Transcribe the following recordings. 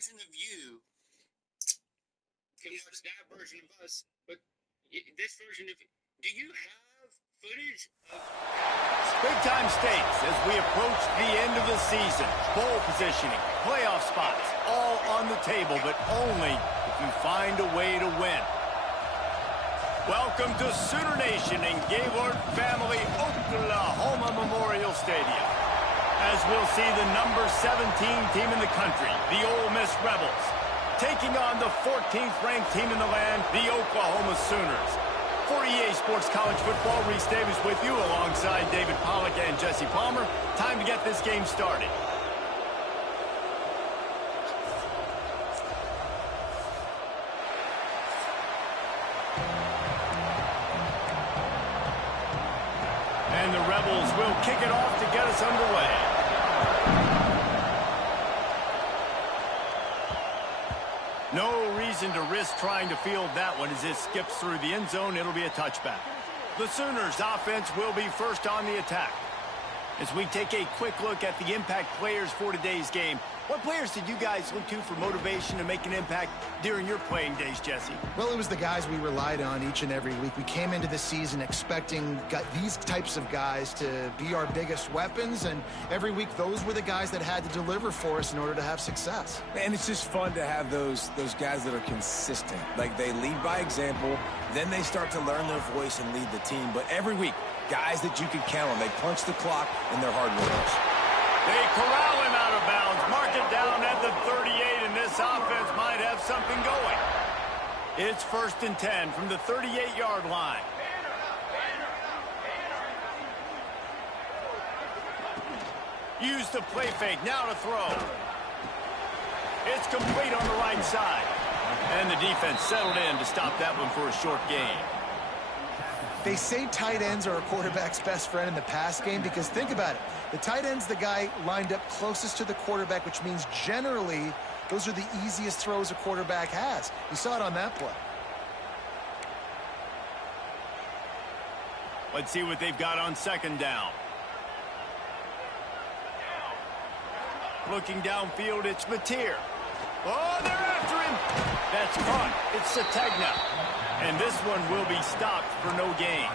version of you can watch that version of us, but this version of do you have footage of big-time stakes as we approach the end of the season? Bowl positioning, playoff spots, all on the table, but only if you find a way to win. Welcome to Sooner Nation in Gaylord Family Oklahoma Memorial Stadium, as we'll see the number 17 team in the country, the Ole Miss Rebels, taking on the 14th ranked team in the land, the Oklahoma Sooners. For EA Sports College Football, Reese Davis with you alongside David Pollack and Jesse Palmer. Time to get this game started. And the Rebels will kick it off to get us underway. No reason to risk trying to field that one as it skips through the end zone. It'll be a touchback. The Sooners offense will be first on the attack. As we take a quick look at the impact players for today's game, what players did you guys look to for motivation to make an impact during your playing days, Jesse? Well, it was the guys we relied on each and every week. We came into the season expecting these types of guys to be our biggest weapons, and every week those were the guys that had to deliver for us in order to have success. And it's just fun to have those guys that are consistent. Like, they lead by example, then they start to learn their voice and lead the team. But every week, guys that you can count on. They punch the clock, and they're hard workers. They corral him out of bounds. Mark it down at the 38, and this offense might have something going. It's 1st and 10 from the 38-yard line. Use the play fake. Now to throw. It's complete on the right side. And the defense settled in to stop that one for a short gain. They say tight ends are a quarterback's best friend in the pass game because think about it. The tight end's the guy lined up closest to the quarterback, which means generally those are the easiest throws a quarterback has. You saw it on that play. Let's see what they've got on 2nd down. Looking downfield, it's Mateer. Oh, they're after him. That's caught. It's Sategna. And this one will be stopped for no gain.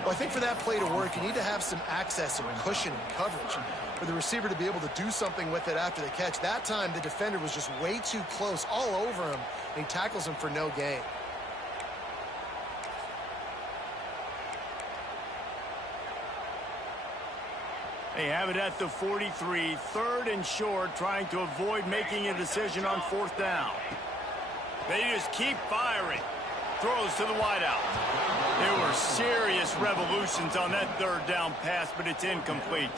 Well, I think for that play to work, you need to have some access, some cushion and coverage for the receiver to be able to do something with it after the catch. That time, the defender was just way too close, all over him, and he tackles him for no gain. They have it at the 43, 3rd and short, trying to avoid making a decision on 4th down. They just keep firing. Throws to the wideout. There were serious revolutions on that 3rd down pass, but it's incomplete.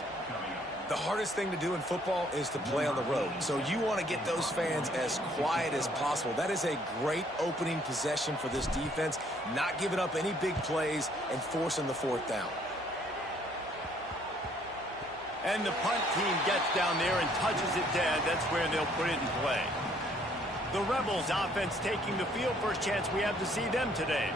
The hardest thing to do in football is to play on the road. So you want to get those fans as quiet as possible. That is a great opening possession for this defense. Not giving up any big plays and forcing the 4th down. And the punt team gets down there and touches it dead. That's where they'll put it in play. The Rebels offense taking the field. First chance we have to see them today.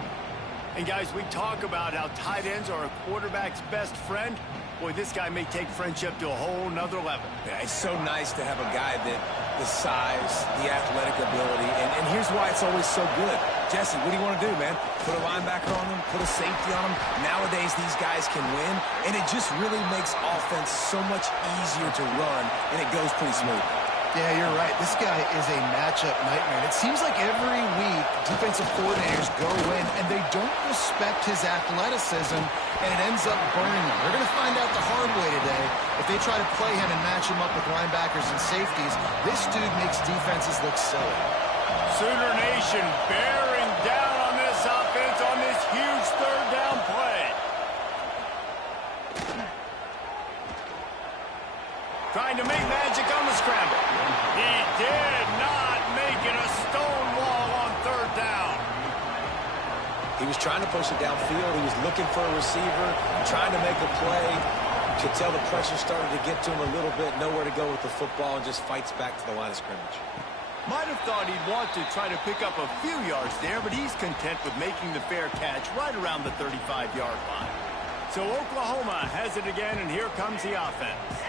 And guys, we talk about how tight ends are a quarterback's best friend. Boy, this guy may take friendship to a whole nother level. Yeah, it's so nice to have a guy that the size, the athletic ability, and here's why it's always so good. Jesse, what do you want to do, man? Put a linebacker on them, put a safety on them. Nowadays, these guys can win, and it just really makes offense so much easier to run, and it goes pretty smooth. Yeah, you're right. This guy is a matchup nightmare. It seems like every week defensive coordinators go in and they don't respect his athleticism, and it ends up burning him. We're going to find out the hard way today. If they try to play him and match him up with linebackers and safeties, this dude makes defenses look silly. Sooner Nation bearing down on this offense on this huge 3rd down play. Trying to make magic on the scramble. He did not make it a stone wall on 3rd down. He was trying to push it downfield. He was looking for a receiver, trying to make a play. Could tell the pressure started to get to him a little bit. Nowhere to go with the football, and just fights back to the line of scrimmage. Might have thought he'd want to try to pick up a few yards there, but he's content with making the fair catch right around the 35-yard line. So Oklahoma has it again, and here comes the offense.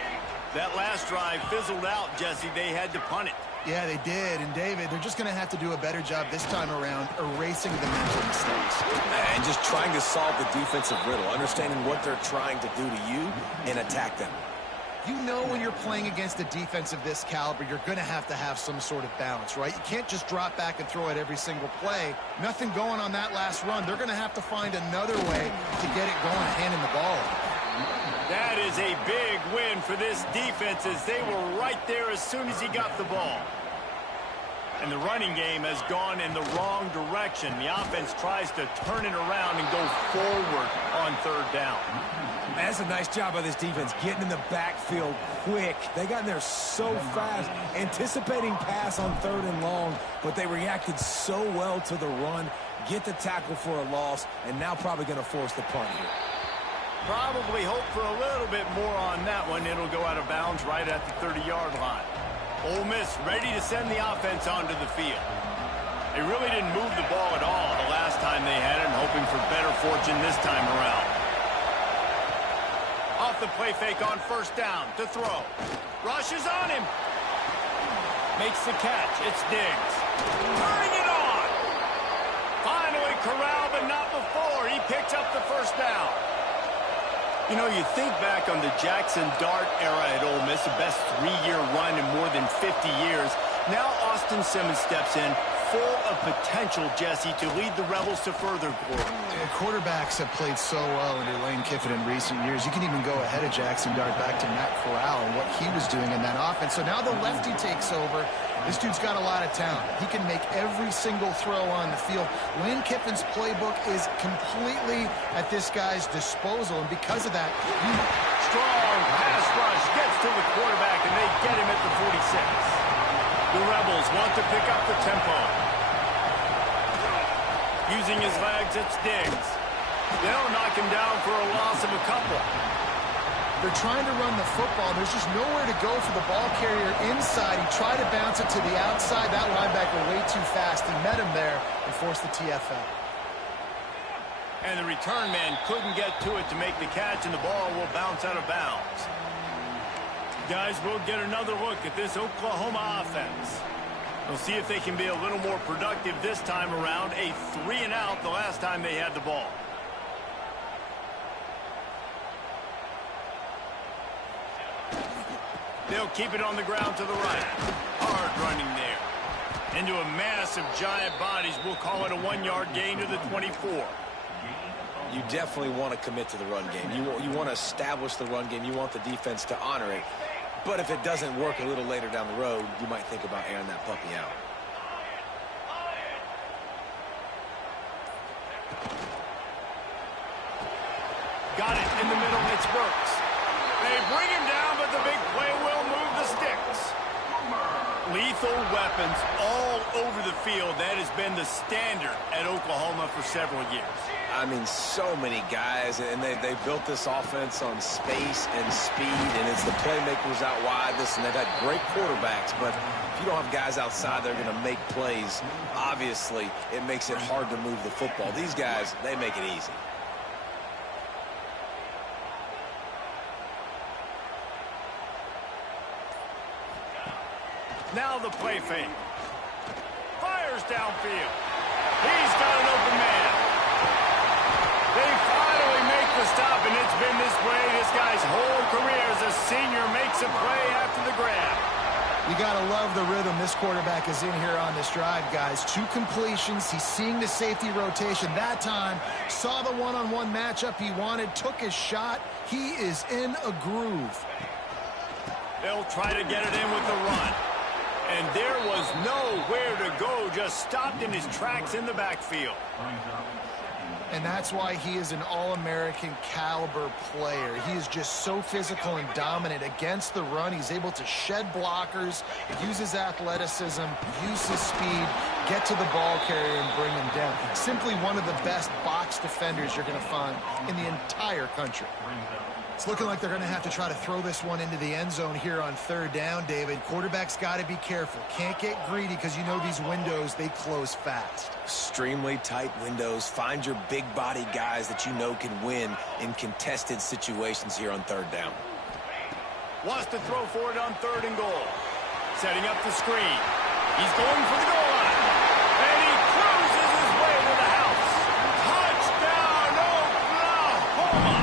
That last drive fizzled out, Jesse. They had to punt it. Yeah, they did. And, David, they're just going to have to do a better job this time around erasing the mental mistakes. And just trying to solve the defensive riddle, understanding what they're trying to do to you and attack them. You know when you're playing against a defense of this caliber, you're going to have some sort of balance, right? You can't just drop back and throw it every single play. Nothing going on that last run. They're going to have to find another way to get it going, handing the ball. That is a big win for this defense as they were right there as soon as he got the ball. And the running game has gone in the wrong direction. The offense tries to turn it around and go forward on third down. That's a nice job by this defense, getting in the backfield quick. They got in there so fast, anticipating pass on third and long, but they reacted so well to the run, get the tackle for a loss, and now probably going to force the punt here. Probably hope for a little bit more on that one. It'll go out of bounds right at the 30-yard line. Ole Miss ready to send the offense onto the field. They really didn't move the ball at all the last time they had it, and hoping for better fortune this time around. Off the play fake on first down to throw. Rushes on him. Makes the catch. It's Diggs. Turning it on. Finally corralled, but not before. He picks up the first down. You know, you think back on the Jackson Dart era at Ole Miss, the best 3-year run in more than 50 years. Now Austin Simmons steps in, full of potential, Jesse, to lead the Rebels to further glory. Quarterbacks have played so well under Lane Kiffin in recent years. You can even go ahead of Jackson Dart back to Matt Corral and what he was doing in that offense. So now the lefty takes over. This dude's got a lot of talent. He can make every single throw on the field. Lane Kiffin's playbook is completely at this guy's disposal, and because of that, strong pass rush gets to the quarterback, and they get him at the 46. The Rebels want to pick up the tempo. Using his legs, it's Diggs. They'll knock him down for a loss of a couple. They're trying to run the football. There's just nowhere to go for the ball carrier inside. He tried to bounce it to the outside. That linebacker way too fast. He met him there and forced the TFL. And the return man couldn't get to it to make the catch, and the ball will bounce out of bounds. Guys, we'll get another look at this Oklahoma offense. We'll see if they can be a little more productive this time around. A 3-and-out the last time they had the ball. They'll keep it on the ground to the right. Hard running there. Into a mass of giant bodies. We'll call it a 1-yard gain to the 24. You definitely want to commit to the run game. You want to establish the run game. You want the defense to honor it. But if it doesn't work a little later down the road, you might think about airing that puppy out. Got it in the middle. It's Brooks. They bring him down, but the big play will move the sticks. Lethal weapons all over the field. That has been the standard at Oklahoma for several years. I mean, so many guys, and they built this offense on space and speed, and it's the playmakers out wide. Listen, they've had great quarterbacks, but if you don't have guys outside that are going to make plays, obviously it makes it hard to move the football. These guys, they make it easy. Now the play fake. Fires downfield. He's got an open man. They finally make the stop, and it's been this way this guy's whole career as a senior makes a play after the grab. You got to love the rhythm this quarterback is in here on this drive, guys. 2 completions. He's seeing the safety rotation. That time, saw the one-on-one matchup he wanted, took his shot. He is in a groove. They'll try to get it in with the run. And there was nowhere to go, just stopped in his tracks in the backfield. And that's why he is an All-American caliber player. He is just so physical and dominant against the run. He's able to shed blockers, use his athleticism, use his speed, get to the ball carrier and bring him down. Simply one of the best box defenders you're going to find in the entire country. It's looking like they're going to have to try to throw this one into the end zone here on third down, David. Quarterback's got to be careful. Can't get greedy because you know these windows, they close fast. Extremely tight windows. Find your big body guys that you know can win in contested situations here on third down. Wants to throw for it on 3rd and goal. Setting up the screen. He's going for the goal line. And he cruises his way to the house. Touchdown, Oklahoma!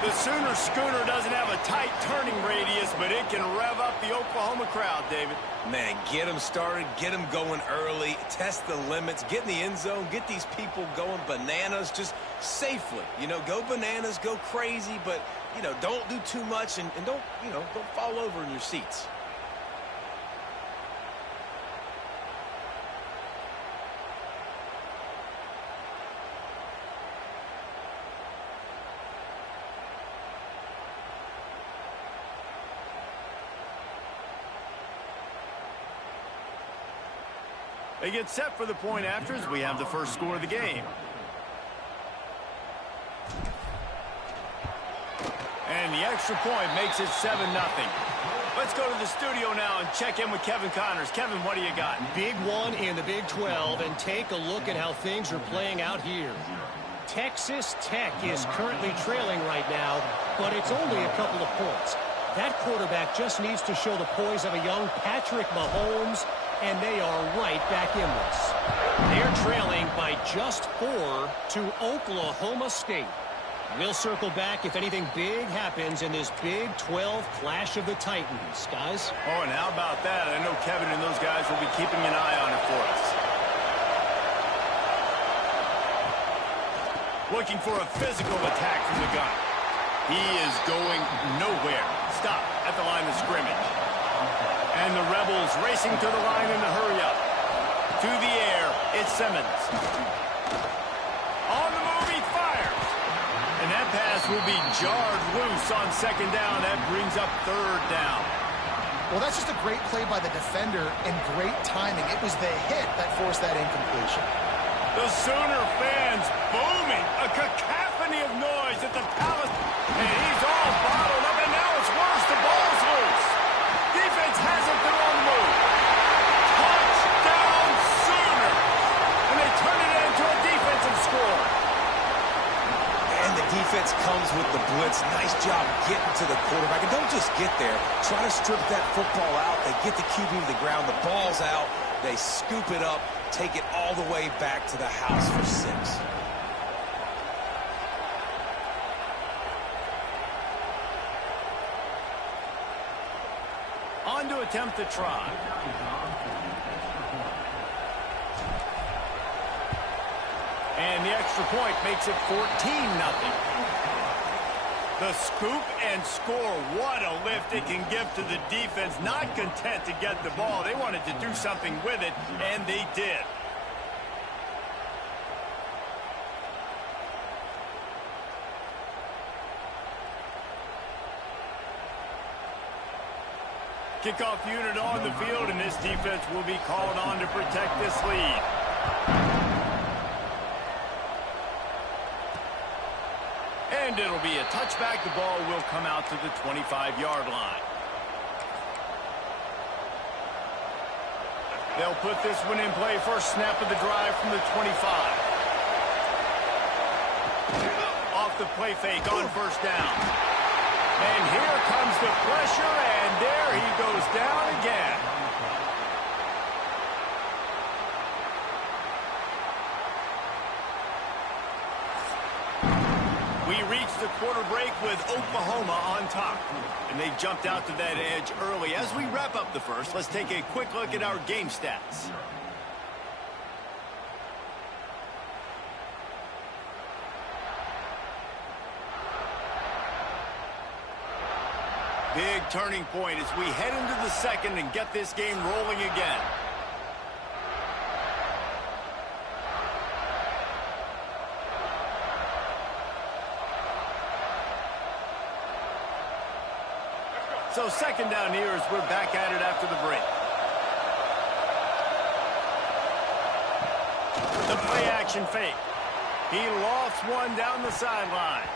The Sooner Schooner doesn't have a tight turning radius, but it can rev up the Oklahoma crowd, David. Man, get them started, get them going early, test the limits, get in the end zone, get these people going bananas just safely. You know, go bananas, go crazy, but, you know, don't do too much and don't, you know, don't fall over in your seats. They get set for the point after as we have the first score of the game. And the extra point makes it 7-0. Let's go to the studio now and check in with Kevin Connors. Kevin, what do you got? Big one in the Big 12, and take a look at how things are playing out here. Texas Tech is currently trailing right now, but it's only a couple of points. That quarterback just needs to show the poise of a young Patrick Mahomes, and they are right back in this. They're trailing by just 4 to Oklahoma State. We'll circle back if anything big happens in this Big 12 clash of the Titans, guys. Oh, and how about that? I know Kevin and those guys will be keeping an eye on it for us. Looking for a physical attack from the gun. He is going nowhere. Stop at the line of scrimmage. And the Rebels racing to the line in a hurry-up. To the air, it's Simmons. On the move, he fires. And that pass will be jarred loose on second down. That brings up third down. Well, that's just a great play by the defender and great timing. It was the hit that forced that incompletion. The Sooner fans booming. A cacophony of noise at the Palace. And he's all bottled up, and now it's worse. The ball's loose. Defense hasn't been on the move. Touchdown Sooner. And they turn it into a defensive score. And the defense comes with the blitz. Nice job getting to the quarterback. And don't just get there. Try to strip that football out. They get the QB to the ground. The ball's out. They scoop it up, take it all the way back to the house for 6. On to attempt the try. And the extra point makes it 14-0. The scoop and score. What a lift it can give to the defense. Not content to get the ball. They wanted to do something with it, and they did. Kickoff unit on the field, and this defense will be called on to protect this lead. And it'll be a touchback. The ball will come out to the 25-yard line. They'll put this one in play. First snap of the drive from the 25. Off the play fake on first down. And here comes the pressure, and there he goes down again. We reached the quarter break with Oklahoma on top. And they jumped out to that edge early. As we wrap up the first, let's take a quick look at our game stats. Big turning point as we head into the second and get this game rolling again. So second down here as we're back at it after the break. The play action fake. He lofts one down the sideline.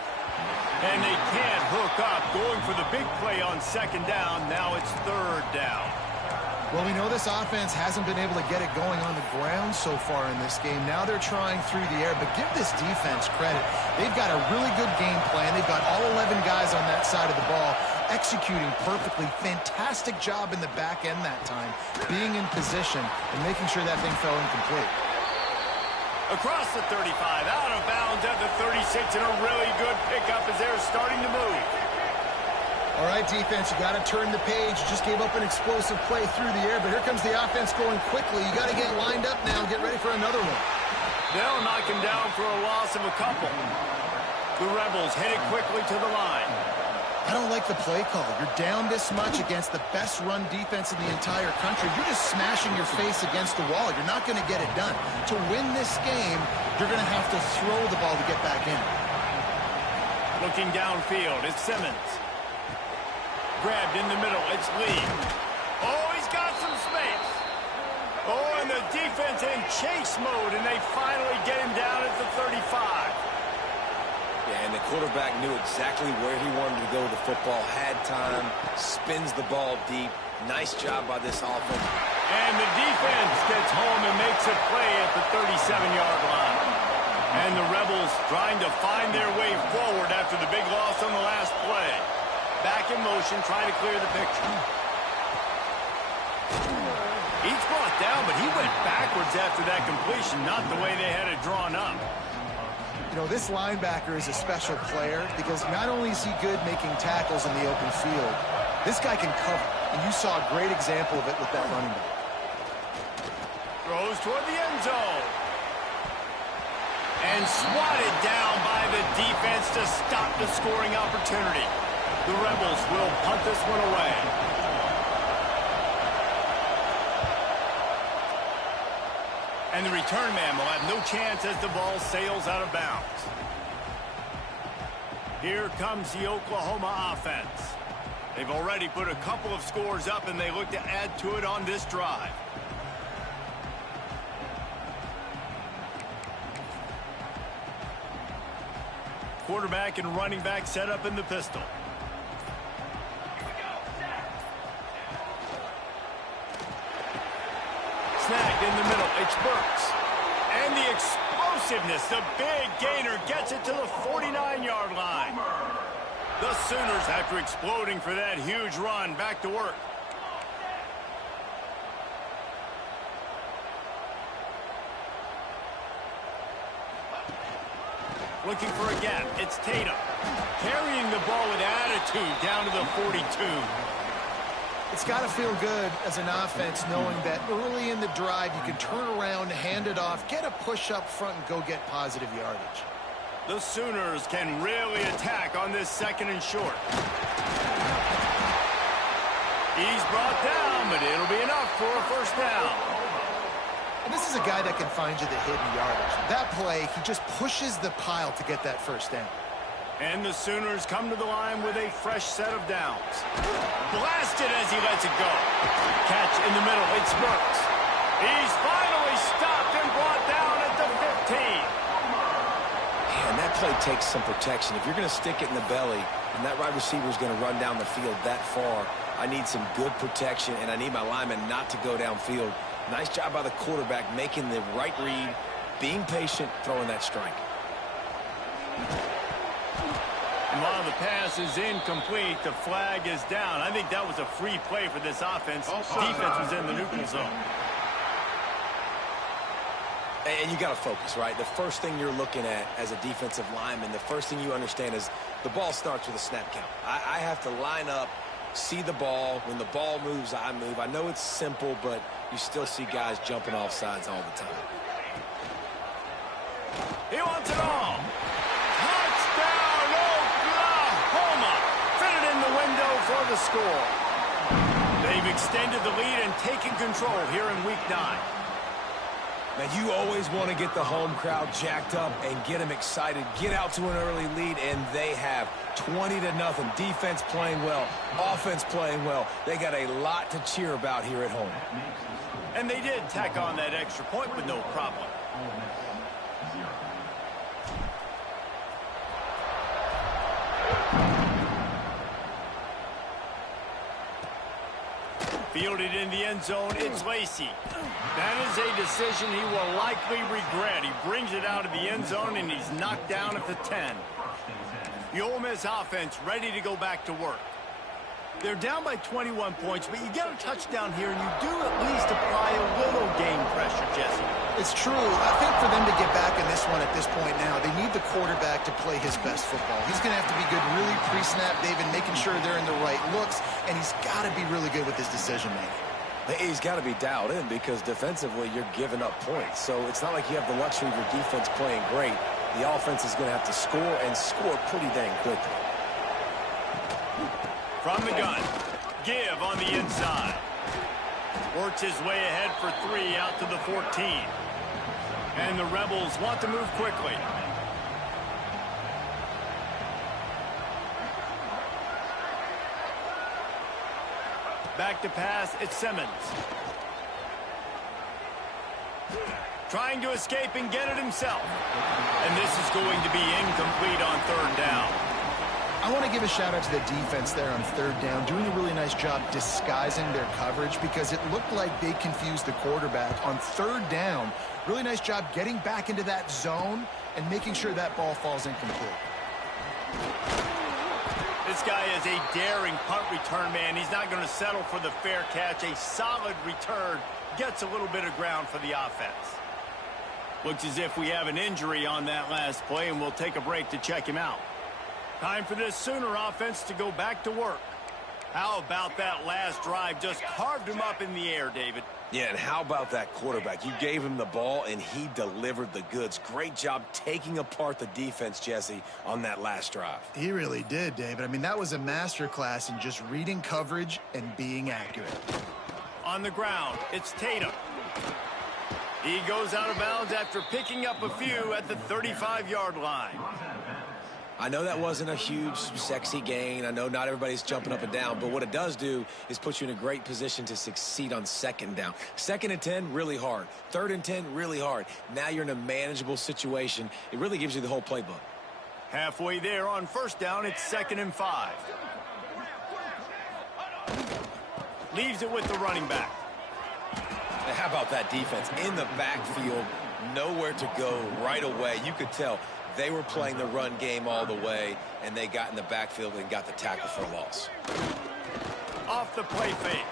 And they can't hook up, going for the big play on second down. Now it's third down. Well, we know this offense hasn't been able to get it going on the ground so far in this game. Now they're trying through the air, but give this defense credit. They've got a really good game plan. They've got all 11 guys on that side of the ball, executing perfectly. Fantastic job in the back end that time, being in position and making sure that thing fell incomplete. Across the 35, out of bounds at the 36, and a really good pickup as they're starting to move. All right, defense, you got to turn the page. You just gave up an explosive play through the air, but here comes the offense going quickly. You got to get lined up now and get ready for another one. They'll knock him down for a loss of a couple. The Rebels headed quickly to the line. I don't like the play call. You're down this much against the best run defense in the entire country. You're just smashing your face against the wall. You're not going to get it done. To win this game, you're going to have to throw the ball to get back in. Looking downfield, it's Simmons. Grabbed in the middle, it's Lee. Oh, he's got some space. Oh, and the defense in chase mode, and they finally get him down at the 35. Yeah, and the quarterback knew exactly where he wanted to go with the football, had time, spins the ball deep. Nice job by this offense. And the defense gets home and makes a play at the 37-yard line. And the Rebels trying to find their way forward after the big loss on the last play. Back in motion, trying to clear the picture. He's brought down, but he went backwards after that completion, not the way they had it drawn up. You know, this linebacker is a special player because not only is he good making tackles in the open field, this guy can cover. And you saw a great example of it with that running back. Throws toward the end zone. And swatted down by the defense to stop the scoring opportunity. The Rebels will punt this one away. And the return man will have no chance as the ball sails out of bounds. Here comes the Oklahoma offense. They've already put a couple of scores up, and they look to add to it on this drive. Quarterback and running back set up in the pistol. Snagged in the middle, it's Burks. And the explosiveness, the big gainer gets it to the 49-yard line. The Sooners, after exploding for that huge run, back to work. Looking for a gap, it's Tatum. Carrying the ball with attitude down to the 42. It's got to feel good as an offense knowing that early in the drive you can turn around, hand it off, get a push up front, and go get positive yardage. The Sooners can really attack on this second and short. He's brought down, but it'll be enough for a first down. And this is a guy that can find you the hidden yardage. That play, he just pushes the pile to get that first down. And the Sooners come to the line with a fresh set of downs. Blasted as he lets it go. Catch in the middle, it's Burks. He's finally stopped and brought down at the 15. And that play takes some protection. If you're going to stick it in the belly and that wide receiver is going to run down the field that far, I need some good protection, and I need my lineman not to go downfield. Nice job by the quarterback making the right read, being patient, throwing that strike. And while the pass is incomplete, the flag is down. I think that was a free play for this offense. Defense was in the neutral zone. And you got to focus, right? The first thing you're looking at as a defensive lineman, the first thing you understand is the ball starts with a snap count. I have to line up, see the ball. When the ball moves, I move. I know it's simple, but you still see guys jumping off sides all the time. He wants it all. Touchdown, Oklahoma. Fitted in the window for the score. They've extended the lead and taken control here in Week 9. Man, you always want to get the home crowd jacked up and get them excited, get out to an early lead, and they have 20-0. Defense playing well, offense playing well. They got a lot to cheer about here at home. And they did tack on that extra point with no problem. Fielded in the end zone, it's Lacey. That is a decision he will likely regret. He brings it out of the end zone, and he's knocked down at the 10. The Ole Miss offense ready to go back to work. They're down by 21 points, but you get a touchdown here, and you do at least apply a little game pressure, Jesse. It's true. I think for them to get back in this one at this point now, they need the quarterback to play his best football. He's going to have to be good really pre-snap, David, making sure they're in the right looks, and he's got to be really good with his decision-making. He's got to be dialed in because defensively you're giving up points. So it's not like you have the luxury of your defense playing great. The offense is going to have to score and score pretty dang quickly. From the gun, give on the inside. Works his way ahead for 3 out to the 14. And the Rebels want to move quickly. Back to pass, it's Simmons. Trying to escape and get it himself. And this is going to be incomplete on 3rd down. I want to give a shout-out to the defense there on 3rd down, doing a really nice job disguising their coverage because it looked like they confused the quarterback on 3rd down. Really nice job getting back into that zone and making sure that ball falls incomplete. This guy is a daring punt return man. He's not going to settle for the fair catch. A solid return gets a little bit of ground for the offense. Looks as if we have an injury on that last play, and we'll take a break to check him out. Time for this Sooner offense to go back to work. How about that last drive? Just carved him up in the air, David. Yeah, and how about that quarterback? You gave him the ball, and he delivered the goods. Great job taking apart the defense, Jesse, on that last drive. He really did, David. I mean, that was a masterclass in just reading coverage and being accurate. On the ground, it's Tatum. He goes out of bounds after picking up a few at the 35-yard line. I know that wasn't a huge, sexy gain. I know not everybody's jumping up and down, but what it does do is put you in a great position to succeed on 2nd down. 2nd and 10, really hard. 3rd and 10, really hard. Now you're in a manageable situation. It really gives you the whole playbook. Halfway there on 1st down, it's 2nd and 5. Leaves it with the running back. Now, how about that defense? In the backfield, nowhere to go right away. You could tell they were playing the run game all the way, and they got in the backfield and got the tackle for a loss. Off the play fake.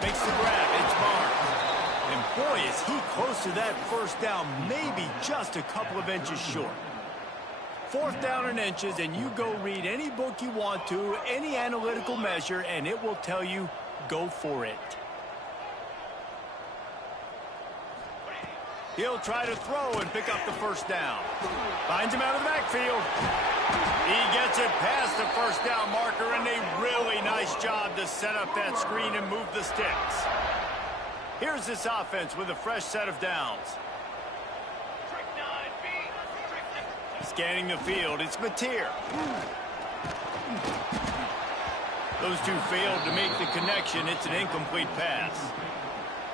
Makes the grab. It's Barnes. And boy, is he close to that 1st down, maybe just a couple of inches short. 4th down in inches, and you go read any book you want to, any analytical measure, and it will tell you, go for it. He'll try to throw and pick up the 1st down. Finds him out of the backfield. He gets it past the 1st down marker, and a really nice job to set up that screen and move the sticks. Here's this offense with a fresh set of downs. Scanning the field, it's Mateer. Those two failed to make the connection. It's an incomplete pass.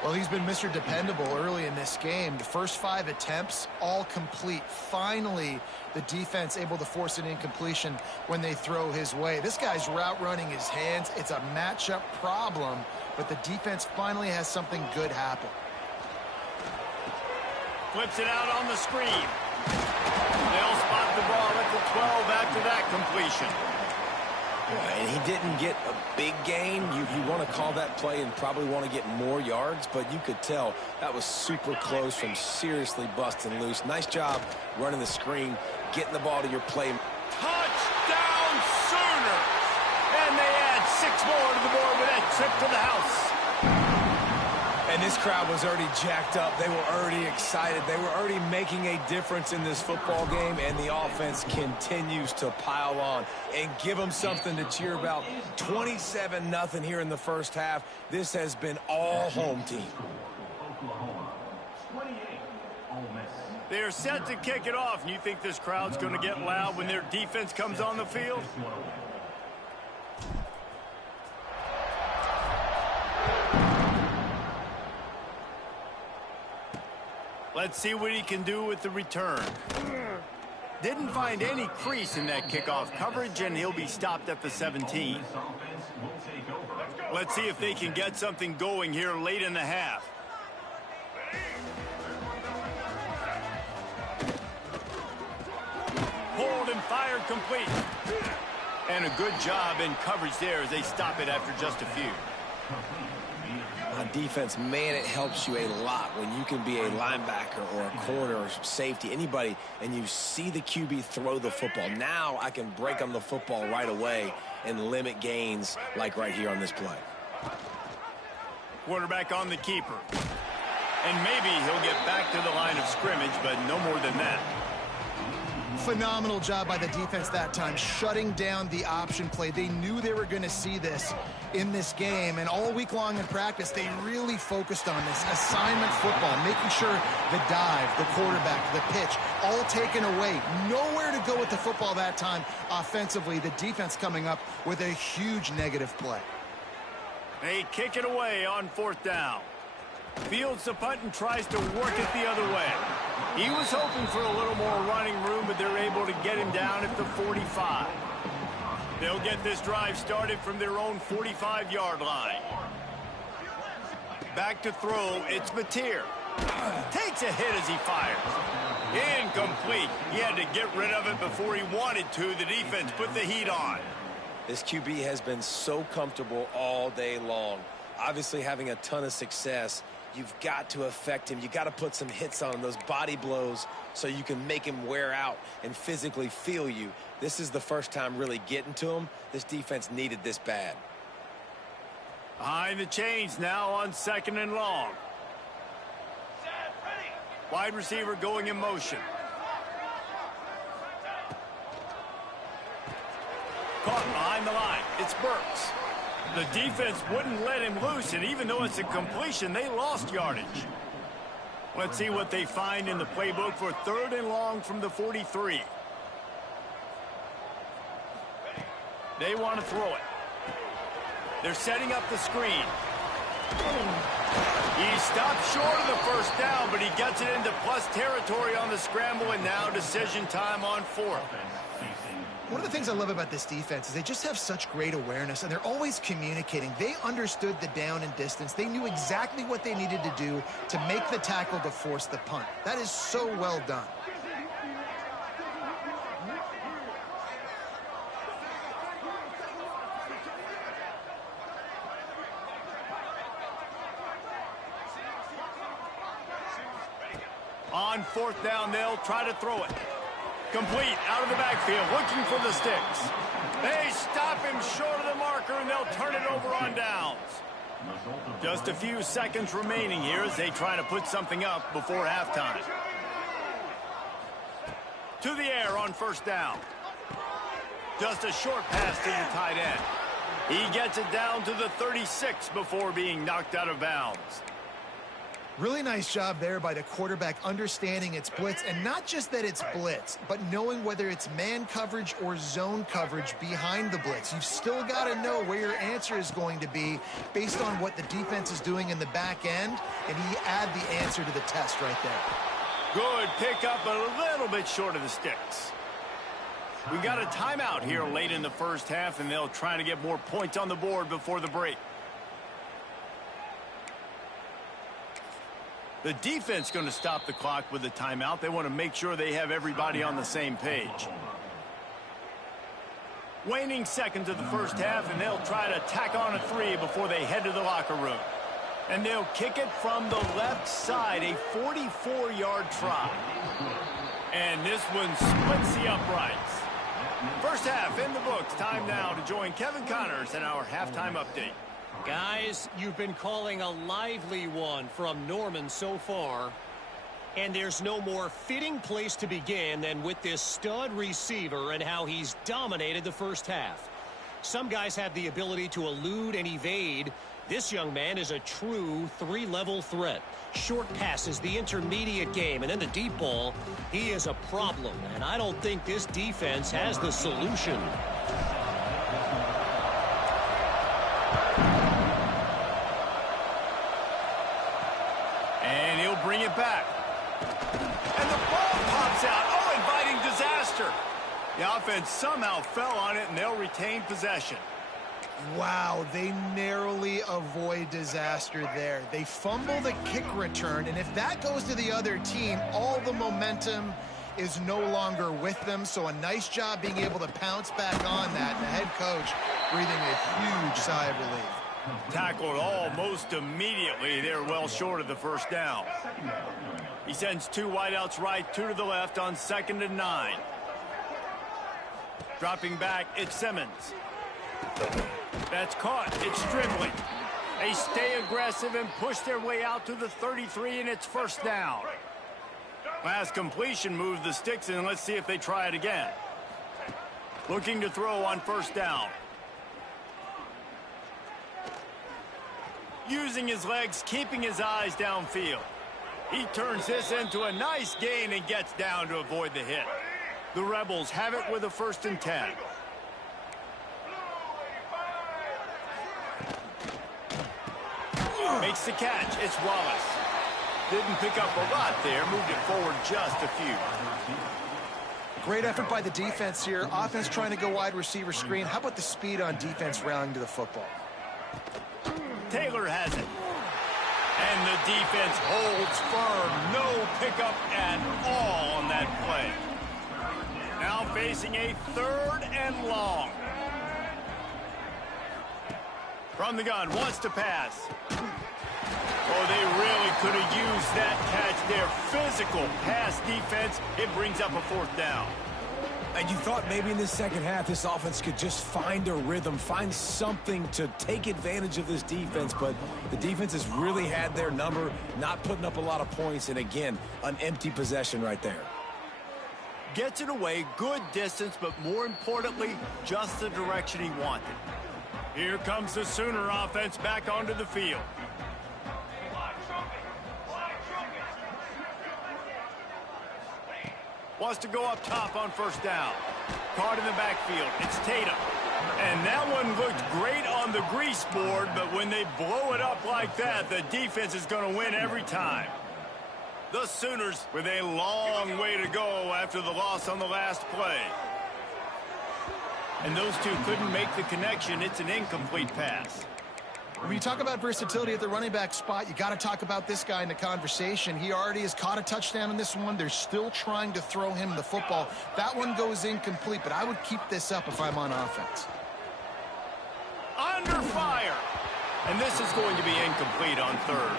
Well, he's been Mr. Dependable early in this game. The first 5 attempts, all complete. Finally, the defense able to force an incompletion when they throw his way. This guy's route running his hands. It's a matchup problem, but the defense finally has something good happen. Flips it out on the screen. They'll spot the ball at the 12 after that completion. And he didn't get a big gain. You want to call that play and probably want to get more yards, but you could tell that was super close from seriously busting loose. Nice job running the screen, getting the ball to your play. Touchdown Sooners! And they add 6 more to the board with that trip to the house. And this crowd was already jacked up. They were already excited. They were already making a difference in this football game, and the offense continues to pile on and give them something to cheer about. 27-0 here in the first half. This has been all home team. They're set to kick it off, and you think this crowd's going to get loud when their defense comes on the field? Let's see what he can do with the return. Didn't find any crease in that kickoff coverage, and he'll be stopped at the 17. Let's see if they can get something going here late in the half. Pulled and fired complete. And a good job in coverage there as they stop it after just a few. On defense, man, it helps you a lot when you can be a linebacker or a corner or safety, anybody, and you see the QB throw the football. Now I can break on the football right away and limit gains like right here on this play. Quarterback on the keeper. And maybe he'll get back to the line of scrimmage, but no more than that. Phenomenal job by the defense that time, shutting down the option play. They knew they were going to see this in this game, and all week long in practice, they really focused on this assignment football, making sure the dive, the quarterback, the pitch, all taken away. Nowhere to go with the football that time offensively. The defense coming up with a huge negative play. They kick it away on 4th down. Fields the punt and tries to work it the other way. He was hoping for a little more running room, but they're able to get him down at the 45. They'll get this drive started from their own 45-yard line. Back to throw, it's Mateer. Takes a hit as he fires. Incomplete. He had to get rid of it before he wanted to. The defense put the heat on. This QB has been so comfortable all day long. Obviously having a ton of success. You've got to affect him. You got to put some hits on him, those body blows, so you can make him wear out and physically feel you. This is the first time really getting to him. This defense needed this bad. Behind the chains now on 2nd and long. Wide receiver going in motion. Caught behind the line. It's Burks. The defense wouldn't let him loose, and even though it's a completion, they lost yardage. Let's see what they find in the playbook for 3rd and long from the 43. They want to throw it. They're setting up the screen. He stopped short of the 1st down, but he gets it into plus territory on the scramble, and now decision time on 4th. One of the things I love about this defense is they just have such great awareness, and they're always communicating. They understood the down and distance. They knew exactly what they needed to do to make the tackle to force the punt. That is so well done. On 4th down, they'll try to throw it. Complete out of the backfield, looking for the sticks. They stop him short of the marker, and they'll turn it over on downs. Just a few seconds remaining here as they try to put something up before halftime. To the air on 1st down. Just a short pass to the tight end. He gets it down to the 36 before being knocked out of bounds. Really nice job there by the quarterback understanding it's blitz, and not just that it's blitz, but knowing whether it's man coverage or zone coverage behind the blitz. You've still got to know where your answer is going to be based on what the defense is doing in the back end, and he add the answer to the test right there. Good pick up, a little bit short of the sticks. We got a timeout here late in the 1st half, and they'll try to get more points on the board before the break. The defense going to stop the clock with a timeout. They want to make sure they have everybody on the same page. Waning seconds of the 1st half, and they'll try to tack on a 3 before they head to the locker room. And they'll kick it from the left side, a 44-yard try. And this one splits the uprights. 1st half in the books. Time now to join Kevin Connors in our halftime update. Guys, you've been calling a lively one from Norman so far. And there's no more fitting place to begin than with this stud receiver and how he's dominated the 1st half. Some guys have the ability to elude and evade. This young man is a true 3-level threat. Short passes, the intermediate game, and then the deep ball. He is a problem, and I don't think this defense has the solution. And he'll bring it back. And the ball pops out. Oh, inviting disaster. The offense somehow fell on it, and they'll retain possession. Wow, they narrowly avoid disaster there. They fumble the kick return, and if that goes to the other team, all the momentum is no longer with them. So a nice job being able to pounce back on that. And the head coach breathing a huge sigh of relief. Tackled almost immediately. They're well short of the first down. He sends 2 wideouts right, 2 to the left on 2nd and 9. Dropping back, it's Simmons. That's caught. It's Stribley. They stay aggressive and push their way out to the 33, and it's first down. Last completion moved the sticks, and let's see if they try it again. Looking to throw on first down. Using his legs, keeping his eyes downfield. He turns this into a nice gain and gets down to avoid the hit. The Rebels have it with a 1st and 10. Makes the catch. It's Wallace. Didn't pick up a lot there. Moved it forward just a few. Great effort by the defense here. Offense trying to go wide receiver screen. How about the speed on defense rallying to the football? Taylor has it. And the defense holds firm. No pickup at all on that play. Now facing a 3rd and long. From the gun, wants to pass. Oh, they really could have used that catch there. Physical pass defense. It brings up a 4th down. And you thought maybe in the second half this offense could just find a rhythm, find something to take advantage of this defense, but the defense has really had their number, not putting up a lot of points, and again, an empty possession right there. Gets it away, good distance, but more importantly, just the direction he wanted. Here comes the Sooner offense back onto the field. Wants to go up top on first down. Caught in the backfield. It's Tatum. And that one looked great on the grease board, but when they blow it up like that, the defense is going to win every time. The Sooners with a long way to go after the loss on the last play. And those two couldn't make the connection. It's an incomplete pass. When you talk about versatility at the running back spot, you got to talk about this guy in the conversation. He already has caught a touchdown in this one. They're still trying to throw him the football. That one goes incomplete, but I would keep this up if I'm on offense. Under fire. And this is going to be incomplete on 3rd.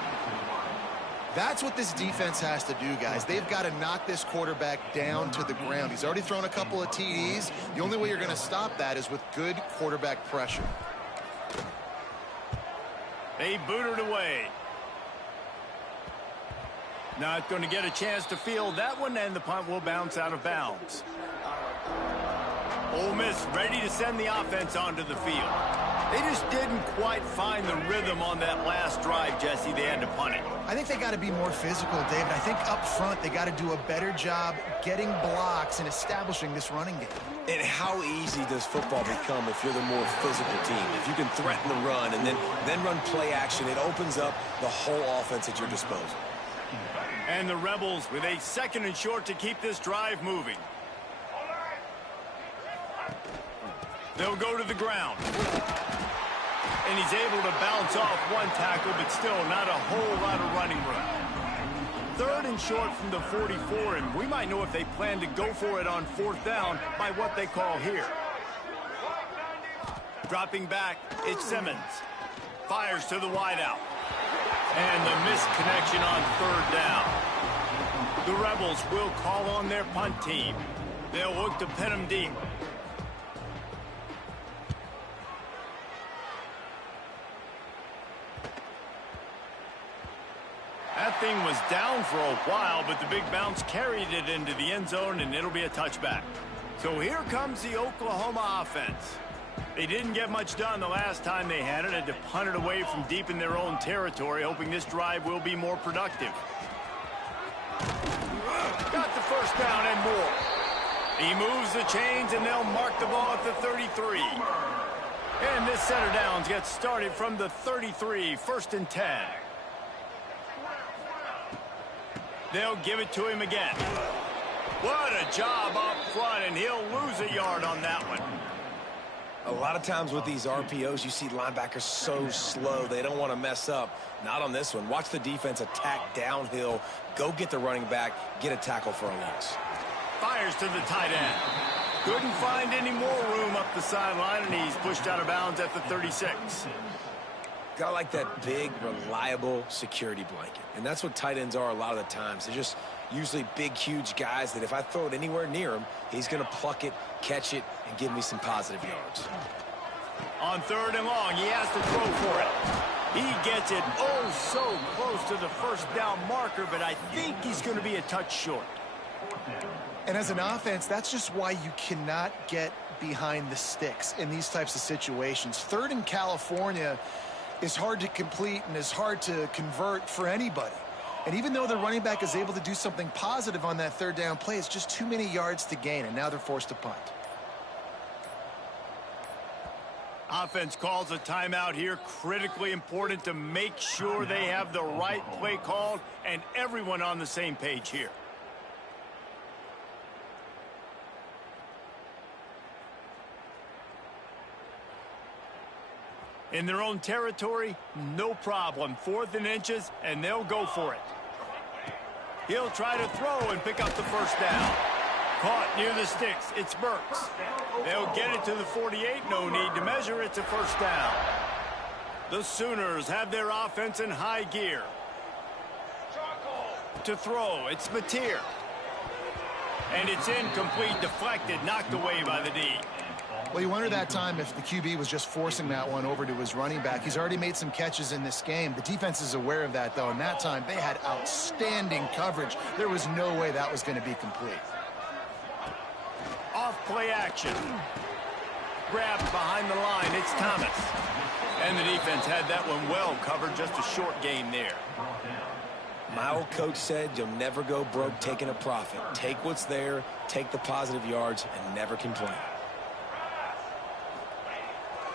That's what this defense has to do, guys. They've got to knock this quarterback down to the ground. He's already thrown a couple of TDs. The only way you're going to stop that is with good quarterback pressure. They boot it away. Not going to get a chance to field that one, and the punt will bounce out of bounds. Ole Miss ready to send the offense onto the field. They just didn't quite find the rhythm on that last drive, Jesse. They had to punt it. I think they got to be more physical, David. I think up front they got to do a better job getting blocks and establishing this running game. And how easy does football become if you're the more physical team? If you can threaten the run and then run play action, it opens up the whole offense at your disposal. And the Rebels with a 2nd and short to keep this drive moving. They'll go to the ground. And he's able to bounce off one tackle, but still not a whole lot of running room. 3rd and short from the 44, and we might know if they plan to go for it on 4th down by what they call here. Dropping back, it's Simmons. Fires to the wideout. And the missed connection on 3rd down. The Rebels will call on their punt team. They'll look to pin them deep. That thing was down for a while, but the big bounce carried it into the end zone, and it'll be a touchback. So here comes the Oklahoma offense. They didn't get much done the last time they had to punt it away from deep in their own territory, hoping this drive will be more productive. Got the first down and more. He moves the chains, and they'll mark the ball at the 33. And this set of downs gets started from the 33, 1st and 10. They'll give it to him again. What a job up front, and he'll lose a yard on that one. A lot of times with these RPOs, you see linebackers so slow. They don't want to mess up. Not on this one. Watch the defense attack downhill, go get the running back, get a tackle for a loss. Fires to the tight end. Couldn't find any more room up the sideline, and he's pushed out of bounds at the 36. Got like that big, reliable security blanket. And that's what tight ends are a lot of the times. They're just usually big, huge guys that if I throw it anywhere near him, he's going to pluck it, catch it, and give me some positive yards. On 3rd and long, he has to throw for it. He gets it oh so close to the first down marker, but I think he's going to be a touch short. And as an offense, that's just why you cannot get behind the sticks in these types of situations. 3rd in California is hard to complete and is hard to convert for anybody. And even though the running back is able to do something positive on that 3rd down play, it's just too many yards to gain, and now they're forced to punt. Offense calls a timeout here. Critically important to make sure they have the right play called and everyone on the same page here. In their own territory, no problem. 4th and inches, and they'll go for it. He'll try to throw and pick up the first down. Caught near the sticks. It's Burks. They'll get it to the 48. No need to measure. It's a first down. The Sooners have their offense in high gear. To throw, it's Mateer. And it's incomplete, deflected, knocked away by the D. Well, you wonder that time if the QB was just forcing that one over to his running back. He's already made some catches in this game. The defense is aware of that, though, and that time they had outstanding coverage. There was no way that was going to be complete. Off-play action. Grabbed behind the line. It's Thomas. And the defense had that one well covered. Just a short gain there. My old coach said you'll never go broke taking a profit. Take what's there, take the positive yards, and never complain.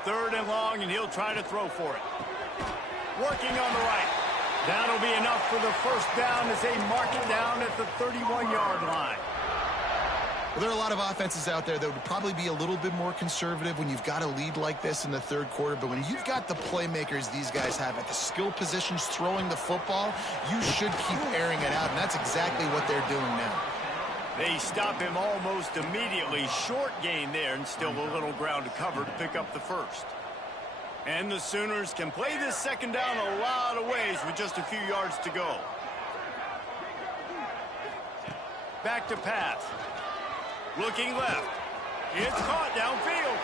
3rd and long, and he'll try to throw for it. Working on the right. That'll be enough for the first down as they mark it down at the 31-yard line. Well, there are a lot of offenses out there that would probably be a little bit more conservative when you've got a lead like this in the 3rd quarter. But when you've got the playmakers these guys have at the skill positions throwing the football, you should keep airing it out, and that's exactly what they're doing now. They stop him almost immediately. Short gain there, and still a little ground to cover to pick up the first. And the Sooners can play this second down a lot of ways with just a few yards to go. Back to pass. Looking left. It's caught downfield.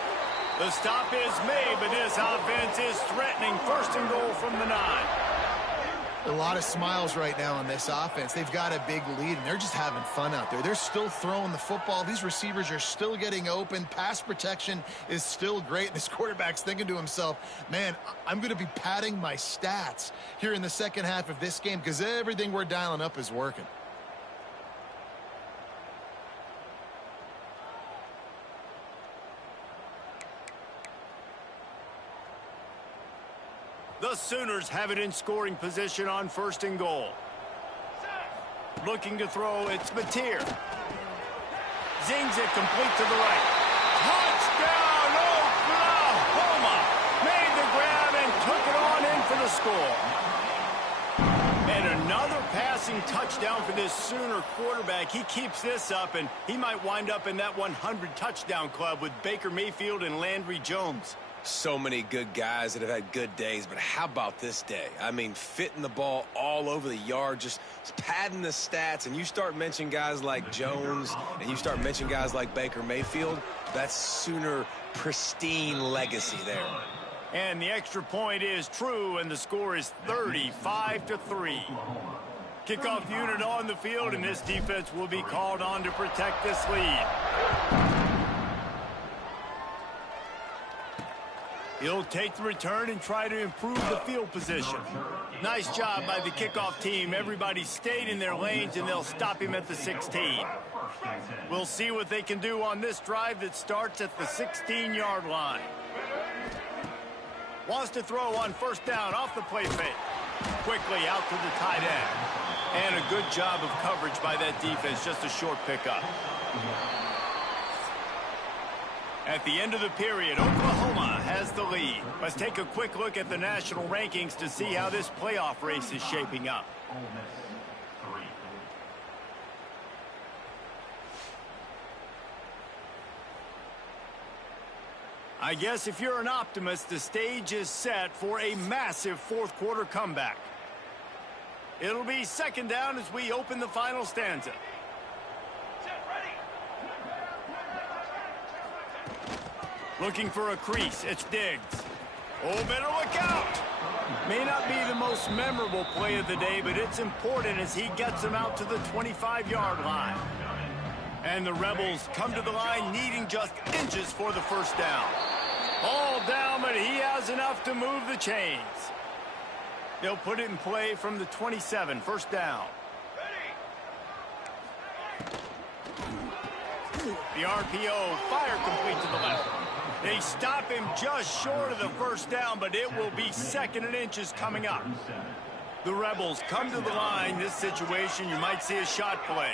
The stop is made, but this offense is threatening 1st and goal from the 9. A lot of smiles right now on this offense. They've got a big lead, and they're just having fun out there. They're still throwing the football. These receivers are still getting open. Pass protection is still great. This quarterback's thinking to himself, man, I'm going to be padding my stats here in the second half of this game because everything we're dialing up is working. The Sooners have it in scoring position on 1st and goal. Looking to throw, it's Mateer. Zings it complete to the right. Touchdown, Oklahoma! Made the grab and took it on in for the score. And another passing touchdown for this Sooner quarterback. He keeps this up, and he might wind up in that 100 touchdown club with Baker Mayfield and Landry Jones. So many good guys that have had good days, but how about this day? I mean, fitting the ball all over the yard, just padding the stats, and you start mentioning guys like Jones, and you start mentioning guys like Baker Mayfield, that's Sooner pristine legacy there. And the extra point is true, and the score is 35-3. Kickoff unit on the field, and this defense will be called on to protect this lead. He'll take the return and try to improve the field position. Nice job by the kickoff team. Everybody stayed in their lanes, and they'll stop him at the 16. We'll see what they can do on this drive that starts at the 16-yard line. Wants to throw on 1st down off the play fake. Quickly out to the tight end. And a good job of coverage by that defense. Just a short pickup. At the end of the period, Oklahoma has the lead. Let's take a quick look at the national rankings to see how this playoff race is shaping up. I guess if you're an optimist, the stage is set for a massive fourth quarter comeback. It'll be second down as we open the final stanza. Looking for a crease, it's Diggs. Oh, better look out! May not be the most memorable play of the day, but it's important as he gets them out to the 25-yard line. And the Rebels come to the line needing just inches for the first down. All down, but he has enough to move the chains. They'll put it in play from the 27, first down. The RPO, fire complete to the left. They stop him just short of the first down, but it will be 2nd and inches coming up. The Rebels come to the line. This situation, you might see a shot play.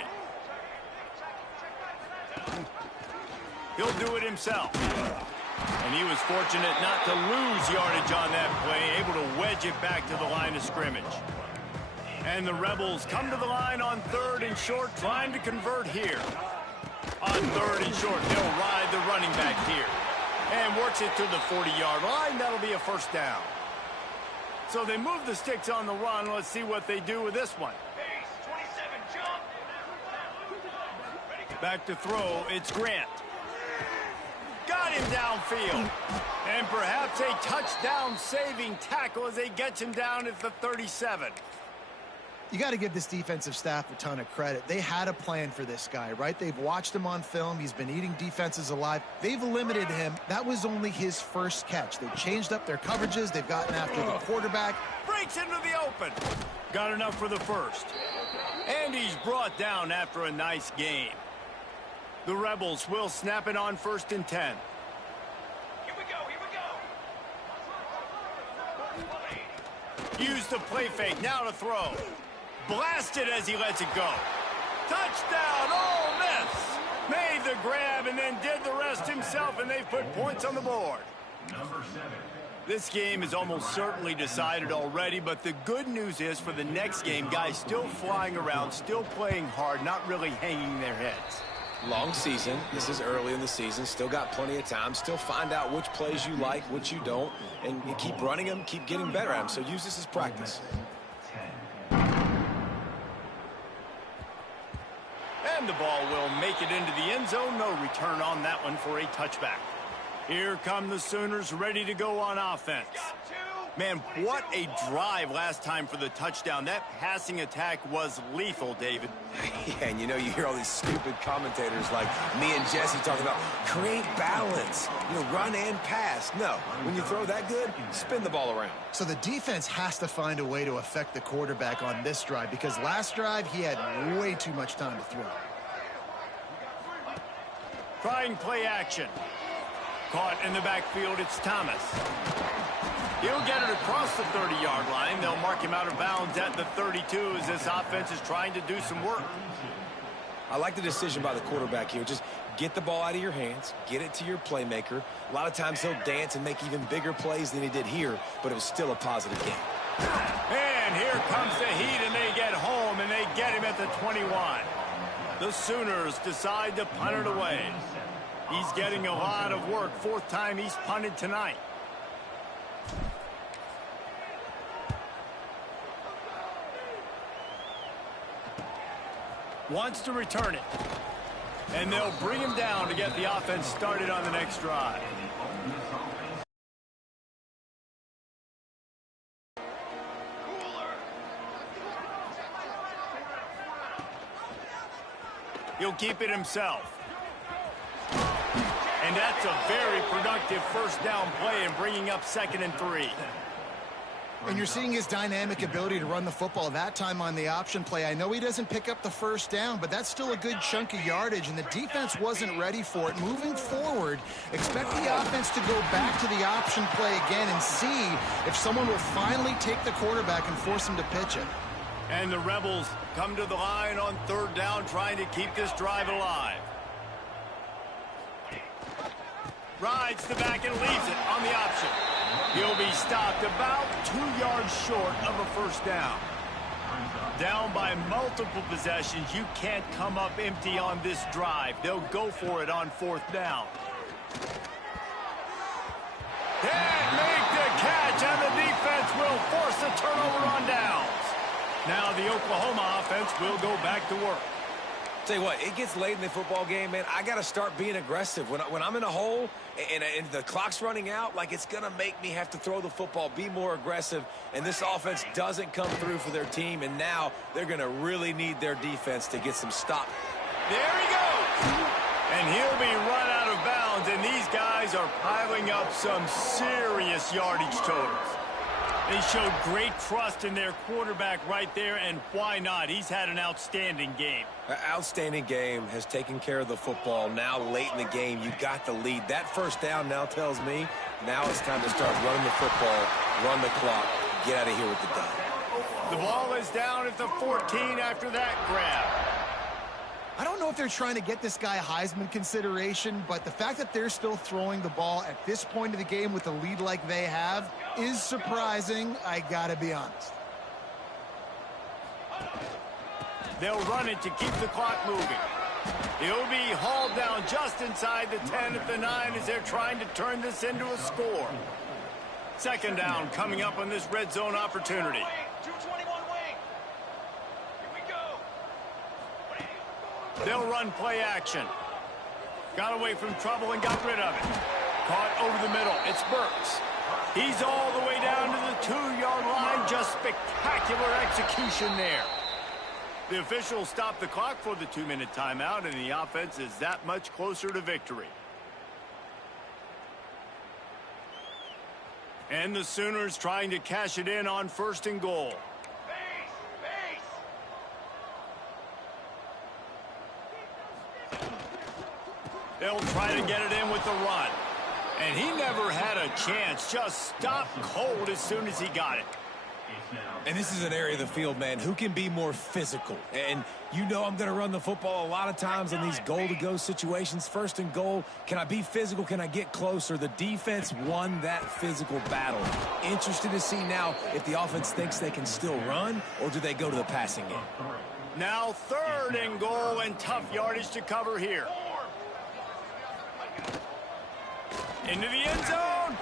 He'll do it himself. And he was fortunate not to lose yardage on that play, able to wedge it back to the line of scrimmage. And the Rebels come to the line on 3rd and short, trying to convert here. On 3rd and short, they'll ride the running back here. And works it to the 40-yard line. That'll be a first down. So they move the sticks on the run. Let's see what they do with this one. Back to throw, it's Grant. Got him downfield. And perhaps a touchdown-saving tackle as they get him down at the 37. You got to give this defensive staff a ton of credit. They had a plan for this guy, right? They've watched him on film. He's been eating defenses alive. They've limited him. That was only his first catch. They've changed up their coverages. They've gotten after the quarterback. Breaks into the open. Got enough for the first. And he's brought down after a nice game. The Rebels will snap it on 1st and 10. Here we go. Use the play fake. Now to throw. Blasted as he lets it go. Touchdown, Ole Miss. Made the grab and then did the rest himself, and they've put points on the board. This game is almost certainly decided already, but the good news is for the next game, guys still flying around, still playing hard, not really hanging their heads. Long season. This is early in the season. Still got plenty of time. Still find out which plays you like, which you don't, and you keep running them, keep getting better at them. So use this as practice. And the ball will make it into the end zone. No return on that one for a touchback. Here come the Sooners ready to go on offense. Man, what a drive last time for the touchdown. That passing attack was lethal, David. Yeah, and you know, you hear all these stupid commentators like me and Jesse talking about create balance, run and pass. No, when you throw that good, spin the ball around. So the defense has to find a way to affect the quarterback on this drive because last drive he had way too much time to throw. Trying play action. Caught in the backfield, it's Thomas. He'll get it across the 30-yard line. They'll mark him out of bounds at the 32 as this offense is trying to do some work. I like the decision by the quarterback here. Just get the ball out of your hands, get it to your playmaker. A lot of times he'll dance and make even bigger plays than he did here, but it was still a positive game. And here comes the heat, and they get home, and they get him at the 21. The Sooners decide to punt it away. He's getting a lot of work. 4th time he's punted tonight. Wants to return it. And they'll bring him down to get the offense started on the next drive. He'll keep it himself. And that's a very productive first down play and bringing up 2nd and 3. And you're seeing his dynamic ability to run the football that time on the option play. I know he doesn't pick up the first down, but that's still a good chunk of yardage, and the defense wasn't ready for it. Moving forward, expect the offense to go back to the option play again and see if someone will finally take the quarterback and force him to pitch it. And the Rebels come to the line on 3rd down, trying to keep this drive alive. Rides the back and leaves it on the option. He'll be stopped about 2 yards short of a first down. Down by multiple possessions, you can't come up empty on this drive. They'll go for it on 4th down. Can't make the catch, and the defense will force a turnover on downs. Now the Oklahoma offense will go back to work. Tell you what, it gets late in the football game, man. I got to start being aggressive. When I'm in a hole and the clock's running out, like it's going to make me have to throw the football, be more aggressive, and this offense doesn't come through for their team, and now they're going to really need their defense to get some stop. There he goes. And he'll be run out of bounds, and these guys are piling up some serious yardage totals. They showed great trust in their quarterback right there, and why not? He's had an outstanding game. An outstanding game, has taken care of the football. Now late in the game, you got the lead. That first down now tells me now it's time to start running the football, run the clock, get out of here with the dub. The ball is down at the 14 after that grab. I don't know if they're trying to get this guy Heisman consideration, but the fact that they're still throwing the ball at this point of the game with the lead like they have is surprising, I gotta be honest. They'll run it to keep the clock moving. He'll be hauled down just inside the 10 at the 9 as they're trying to turn this into a score. Second down coming up on this red zone opportunity. 221 wing. Here we go. They'll run play action. Got away from trouble and got rid of it. Caught over the middle. It's Burks. He's all the way down to the 2-yard line. Just spectacular execution there. The officials stopped the clock for the 2-minute timeout, and the offense is that much closer to victory. And the Sooners trying to cash it in on 1st and goal. They'll try to get it in with the run. And he never had a chance. Just stopped cold as soon as he got it. And this is an area of the field, man, who can be more physical. And you know I'm going to run the football a lot of times in these goal-to-go situations. 1st and goal, can I be physical? Can I get closer? The defense won that physical battle. Interested to see now if the offense thinks they can still run, or do they go to the passing game? Now 3rd and goal, and tough yardage to cover here. Into the end zone.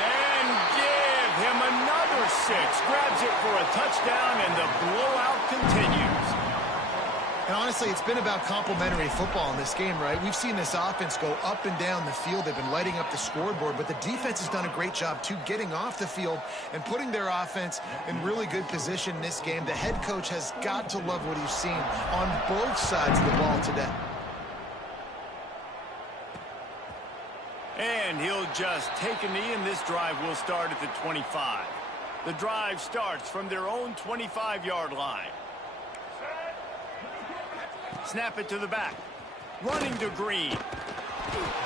And give him another 6. Grabs it for a touchdown, and the blowout continues. And honestly, it's been about complementary football in this game, right? We've seen this offense go up and down the field. They've been lighting up the scoreboard, but the defense has done a great job, too, getting off the field and putting their offense in really good position in this game. The head coach has got to love what he's seen on both sides of the ball today. And he'll just take a knee, and this drive will start at the 25. The drive starts from their own 25-yard line. Snap it to the back. Running to Green.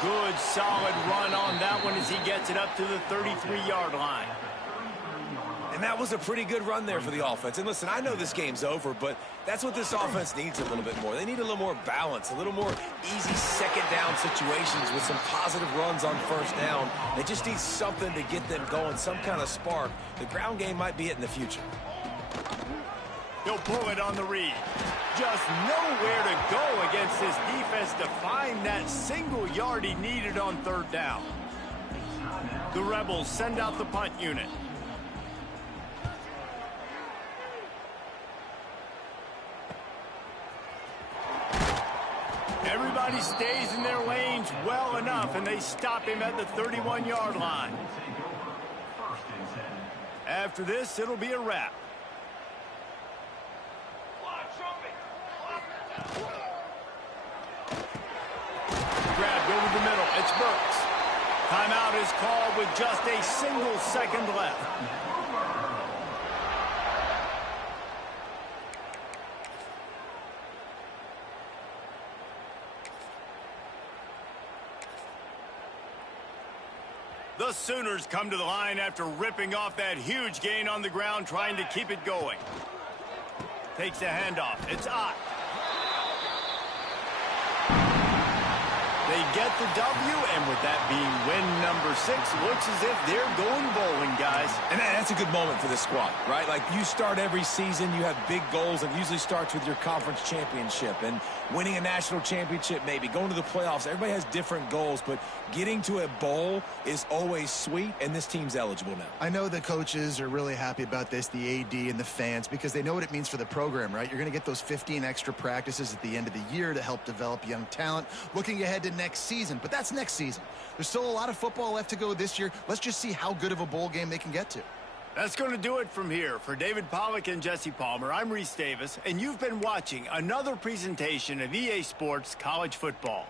Good, solid run on that one as he gets it up to the 33-yard line. And that was a pretty good run there for the offense. And listen, I know this game's over, but that's what this offense needs a little bit more. They need a little more balance, a little more easy second down situations with some positive runs on 1st down. They just need something to get them going, some kind of spark. The ground game might be it in the future. He'll pull it on the read. Just nowhere to go against this defense to find that single yard he needed on 3rd down. The Rebels send out the punt unit. Everybody stays in their lanes well enough, and they stop him at the 31-yard line. After this, it'll be a wrap. Grabbed over the middle. It's Burks. Timeout is called with just a single second left. The Sooners come to the line after ripping off that huge gain on the ground, trying to keep it going. Takes the handoff. It's Ott. They get the W, and with that being win number 6, looks as if they're going bowling, guys. And that's a good moment for this squad, right? Like, you start every season, you have big goals. It usually starts with your conference championship and winning a national championship, maybe going to the playoffs. Everybody has different goals, but getting to a bowl is always sweet, and this team's eligible now. I know the coaches are really happy about this, the AD and the fans, because they know what it means for the program, right? You're going to get those 15 extra practices at the end of the year to help develop young talent, looking ahead to next season. But that's next season. There's still a lot of football left to go this year. Let's just see how good of a bowl game they can get to. That's going to do it from here. For David Pollack and Jesse Palmer, I'm Reese Davis, and you've been watching another presentation of EA Sports College Football.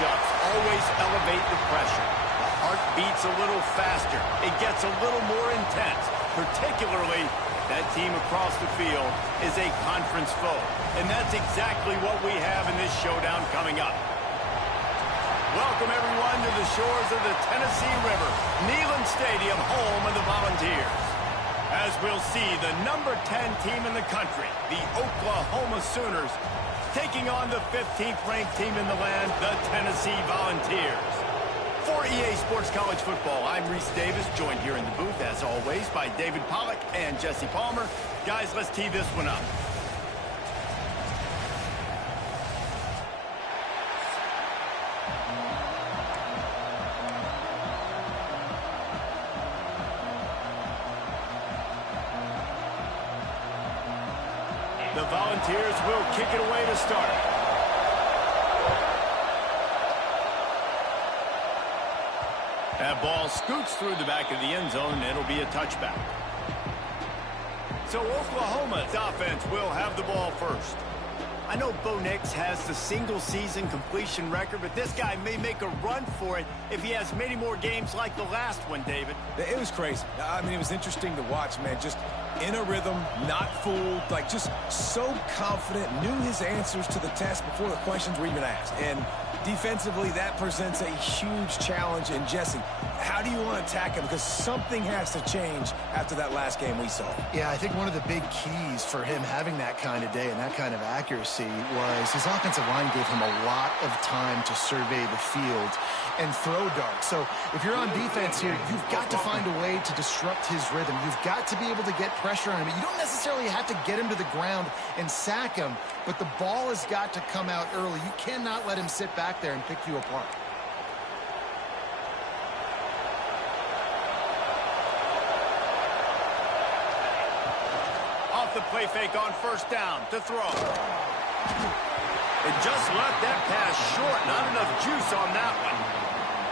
matchups always elevate the pressure. The heart beats a little faster. It gets a little more intense, particularly that team across the field is a conference foe. And that's exactly what we have in this showdown coming up. Welcome, everyone, to the shores of the Tennessee River, Neyland Stadium, home of the Volunteers. As we'll see, the number 10 team in the country, the Oklahoma Sooners, taking on the 15th ranked team in the land, the Tennessee Volunteers. For EA Sports College Football, I'm Reese Davis, joined here in the booth, as always, by David Pollack and Jesse Palmer. Guys, let's tee this one up. The Volunteers will kick it away to start. That ball scoots through the back of the end zone, and it'll be a touchback. So Oklahoma's offense will have the ball first. I know Bo Nix has the single-season completion record, but this guy may make a run for it if he has many more games like the last one, David. It was crazy. I mean, it was interesting to watch, man. Just in a rhythm, not fooled, like just so confident, knew his answers to the test before the questions were even asked. And defensively, that presents a huge challenge. And Jesse, how do you want to attack him? Because something has to change after that last game we saw. Yeah, I think one of the big keys for him having that kind of day and that kind of accuracy was his offensive line gave him a lot of time to survey the field and throw darts. So if you're on defense here, you've got to find a way to disrupt his rhythm. You've got to be able to get pressure on him. You don't necessarily have to get him to the ground and sack him, but the ball has got to come out early. You cannot let him sit back there and pick you apart. Off the play fake on first down to throw. It just left that pass short. Not enough juice on that one.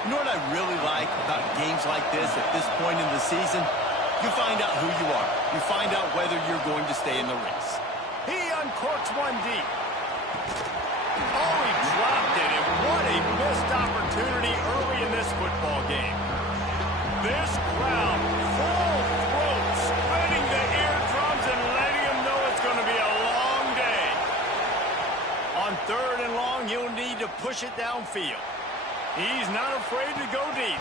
You know what I really like about games like this at this point in the season? You find out who you are. You find out whether you're going to stay in the race. He uncorks one deep. Oh, he dropped it, and what a missed opportunity early in this football game. This crowd, full throat, spreading the eardrums and letting him know it's going to be a long day. On third and long, you'll need to push it downfield. He's not afraid to go deep.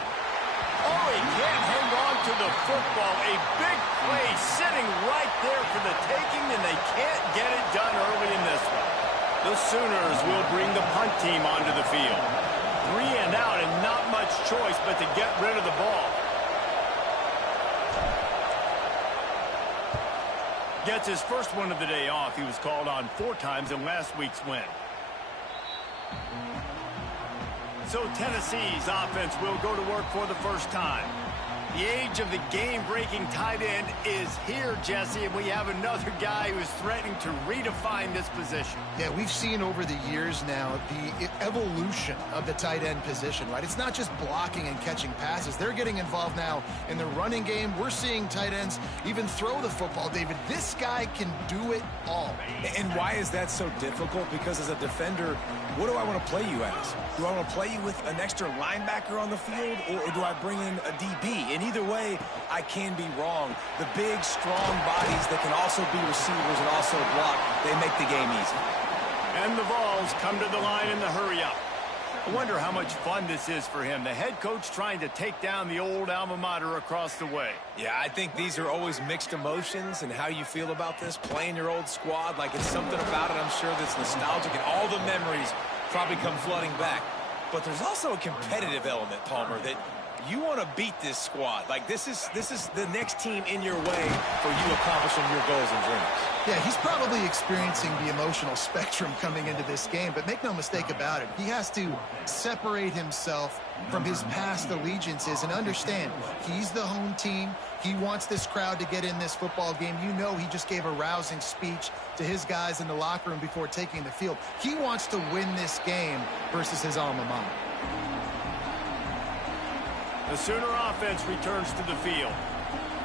Oh, he can't hang on to the football. A big play sitting right there for the taking, and they can't get it done early in this one. The Sooners will bring the punt team onto the field. 3 and out and not much choice but to get rid of the ball. Gets his first one of the day off. He was called on 4 times in last week's win. So Tennessee's offense will go to work for the first time. The age of the game-breaking tight end is here, Jesse, and we have another guy who is threatening to redefine this position. Yeah, we've seen over the years now the evolution of the tight end position, right? It's not just blocking and catching passes. They're getting involved now in the running game. We're seeing tight ends even throw the football, David. This guy can do it all. And why is that so difficult? Because as a defender, what do I want to play you as? Do I want to play you with an extra linebacker on the field, or do I bring in a DB? And either way, I can be wrong. The big, strong bodies that can also be receivers and also block, they make the game easy. And the Vols come to the line in the hurry-up. I wonder how much fun this is for him. The head coach trying to take down the old alma mater across the way. Yeah, I think these are always mixed emotions and how you feel about this, playing your old squad. Like, it's something about it, I'm sure, that's nostalgic, and all the memories probably come flooding back. But there's also a competitive element, Palmer, that you want to beat this squad. Like, this is the next team in your way for you accomplishing your goals and dreams. Yeah, he's probably experiencing the emotional spectrum coming into this game, but make no mistake about it, he has to separate himself from his past allegiances and understand he's the home team. He wants this crowd to get in this football game. You know, he just gave a rousing speech to his guys in the locker room before taking the field. He wants to win this game versus his alma mater. The Sooner offense returns to the field.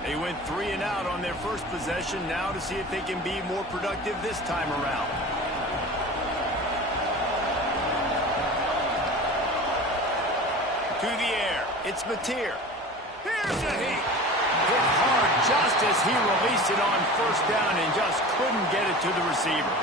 They went 3 and out on their first possession, now to see if they can be more productive this time around. To the air. It's Mateer. Here's a heat. Hit hard just as he released it on first down and just couldn't get it to the receiver.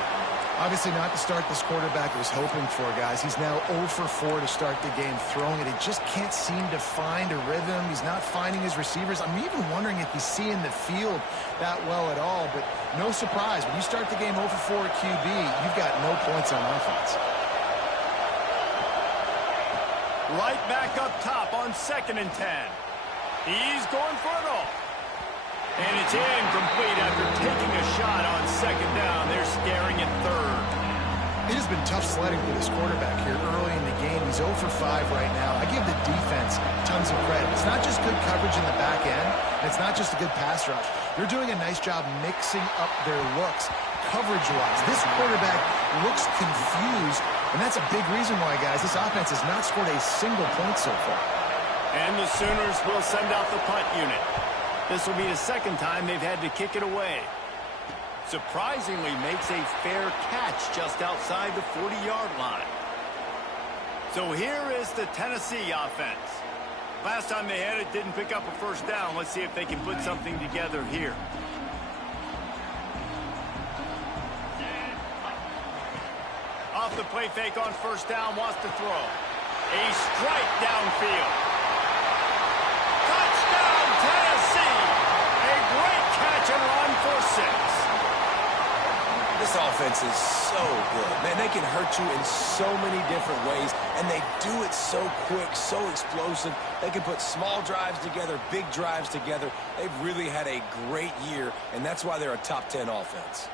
Obviously not the start this quarterback was hoping for, guys. He's now 0 for 4 to start the game throwing it. He just can't seem to find a rhythm. He's not finding his receivers. I'm even wondering if he's seeing the field that well at all. But no surprise, when you start the game 0 for 4 at QB, you've got no points on offense. Right back up top on 2nd and 10. He's going for it all. And it's incomplete after taking a shot on 2nd down. They're staring at 3rd. It has been tough sledding for this quarterback here early in the game. He's 0 for 5 right now. I give the defense tons of credit. It's not just good coverage in the back end, and it's not just a good pass rush. They're doing a nice job mixing up their looks coverage-wise. This quarterback looks confused, and that's a big reason why, guys, this offense has not scored a single point so far. And the Sooners will send out the punt unit. This will be the 2nd time they've had to kick it away. Surprisingly makes a fair catch just outside the 40-yard line. So here is the Tennessee offense. Last time they had it, didn't pick up a first down. Let's see if they can put something together here. Off the play fake on first down, wants to throw. A strike downfield. Touchdown, Tennessee! A great catch and run for 6. This offense is so good. Man, they can hurt you in so many different ways, and they do it so quick, so explosive. They can put small drives together, big drives together. They've really had a great year, and that's why they're a top 10 offense.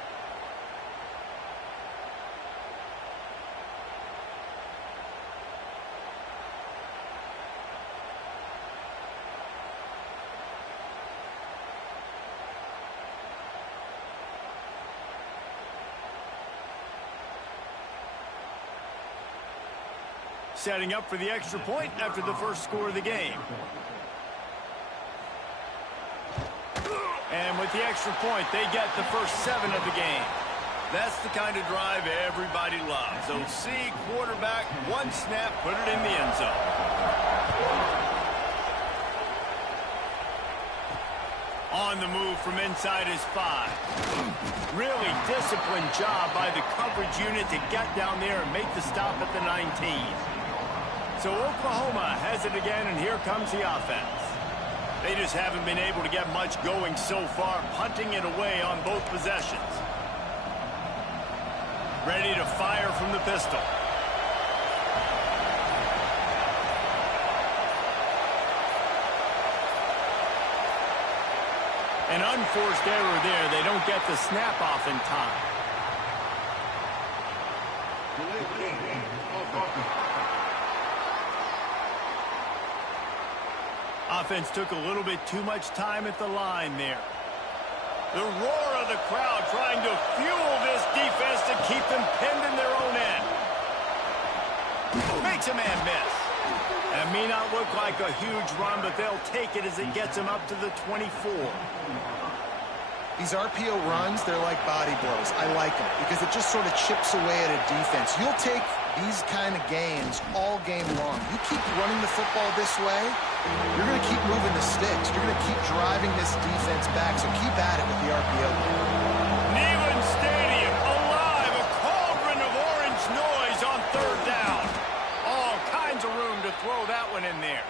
Setting up for the extra point after the first score of the game. And with the extra point, they get the first 7 of the game. That's the kind of drive everybody loves. So see quarterback, one snap, put it in the end zone. On the move from inside his 5. Really disciplined job by the coverage unit to get down there and make the stop at the 19. So Oklahoma has it again, and here comes the offense. They just haven't been able to get much going so far, punting it away on both possessions. Ready to fire from the pistol. An unforced error there. They don't get the snap off in time. Offense took a little bit too much time at the line there. The roar of the crowd trying to fuel this defense to keep them pinned in their own end. Makes a man miss. That may not look like a huge run, but they'll take it as it gets them up to the 24. These RPO runs, they're like body blows. I like them because it just sort of chips away at a defense. You'll take these kind of games all game long. You keep running the football this way, you're going to keep moving the sticks. You're going to keep driving this defense back, so keep at it with the RPO. Neyland Stadium alive, a cauldron of orange noise on 3rd down. All kinds of room to throw that one in there.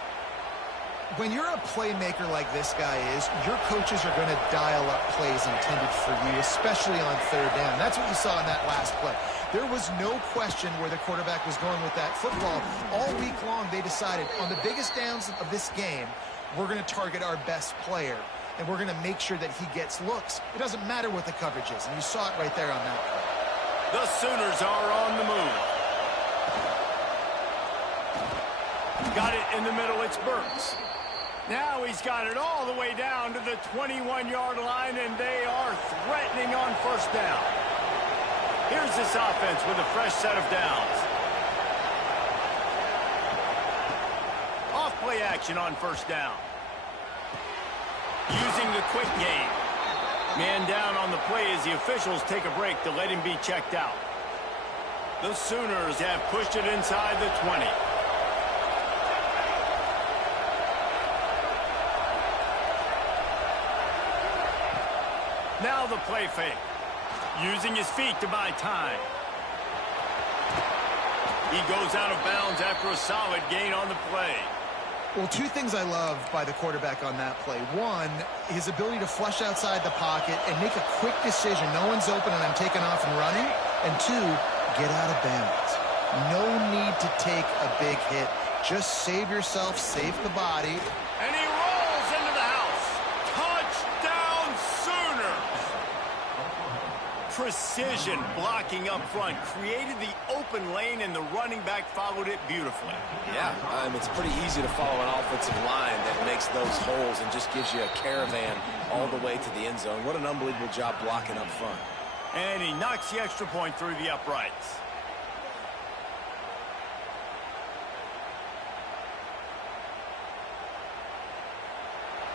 When you're a playmaker like this guy is, your coaches are going to dial up plays intended for you, especially on 3rd down. That's what you saw in that last play. There was no question where the quarterback was going with that football. All week long, they decided on the biggest downs of this game, we're going to target our best player, and we're going to make sure that he gets looks. It doesn't matter what the coverage is, and you saw it right there on that play. The Sooners are on the move. Got it in the middle, it's Burks. Now he's got it all the way down to the 21-yard line, and they are threatening on first down. Here's this offense with a fresh set of downs. Off-play action on first down. Using the quick game. Man down on the play as the officials take a break to let him be checked out. The Sooners have pushed it inside the 20. Now the play fake. Using his feet to buy time. He goes out of bounds after a solid gain on the play. Well, two things I love by the quarterback on that play. One, his ability to flush outside the pocket and make a quick decision. No one's open and I'm taking off and running. And two, get out of bounds. No need to take a big hit. Just save yourself, save the body. And he rolls into the house. Touchdown Sooners! Precision blocking up front created the open lane, and the running back followed it beautifully. Yeah, it's pretty easy to follow an offensive line that makes those holes and just gives you a caravan all the way to the end zone. What an unbelievable job blocking up front. And he knocks the extra point through the uprights.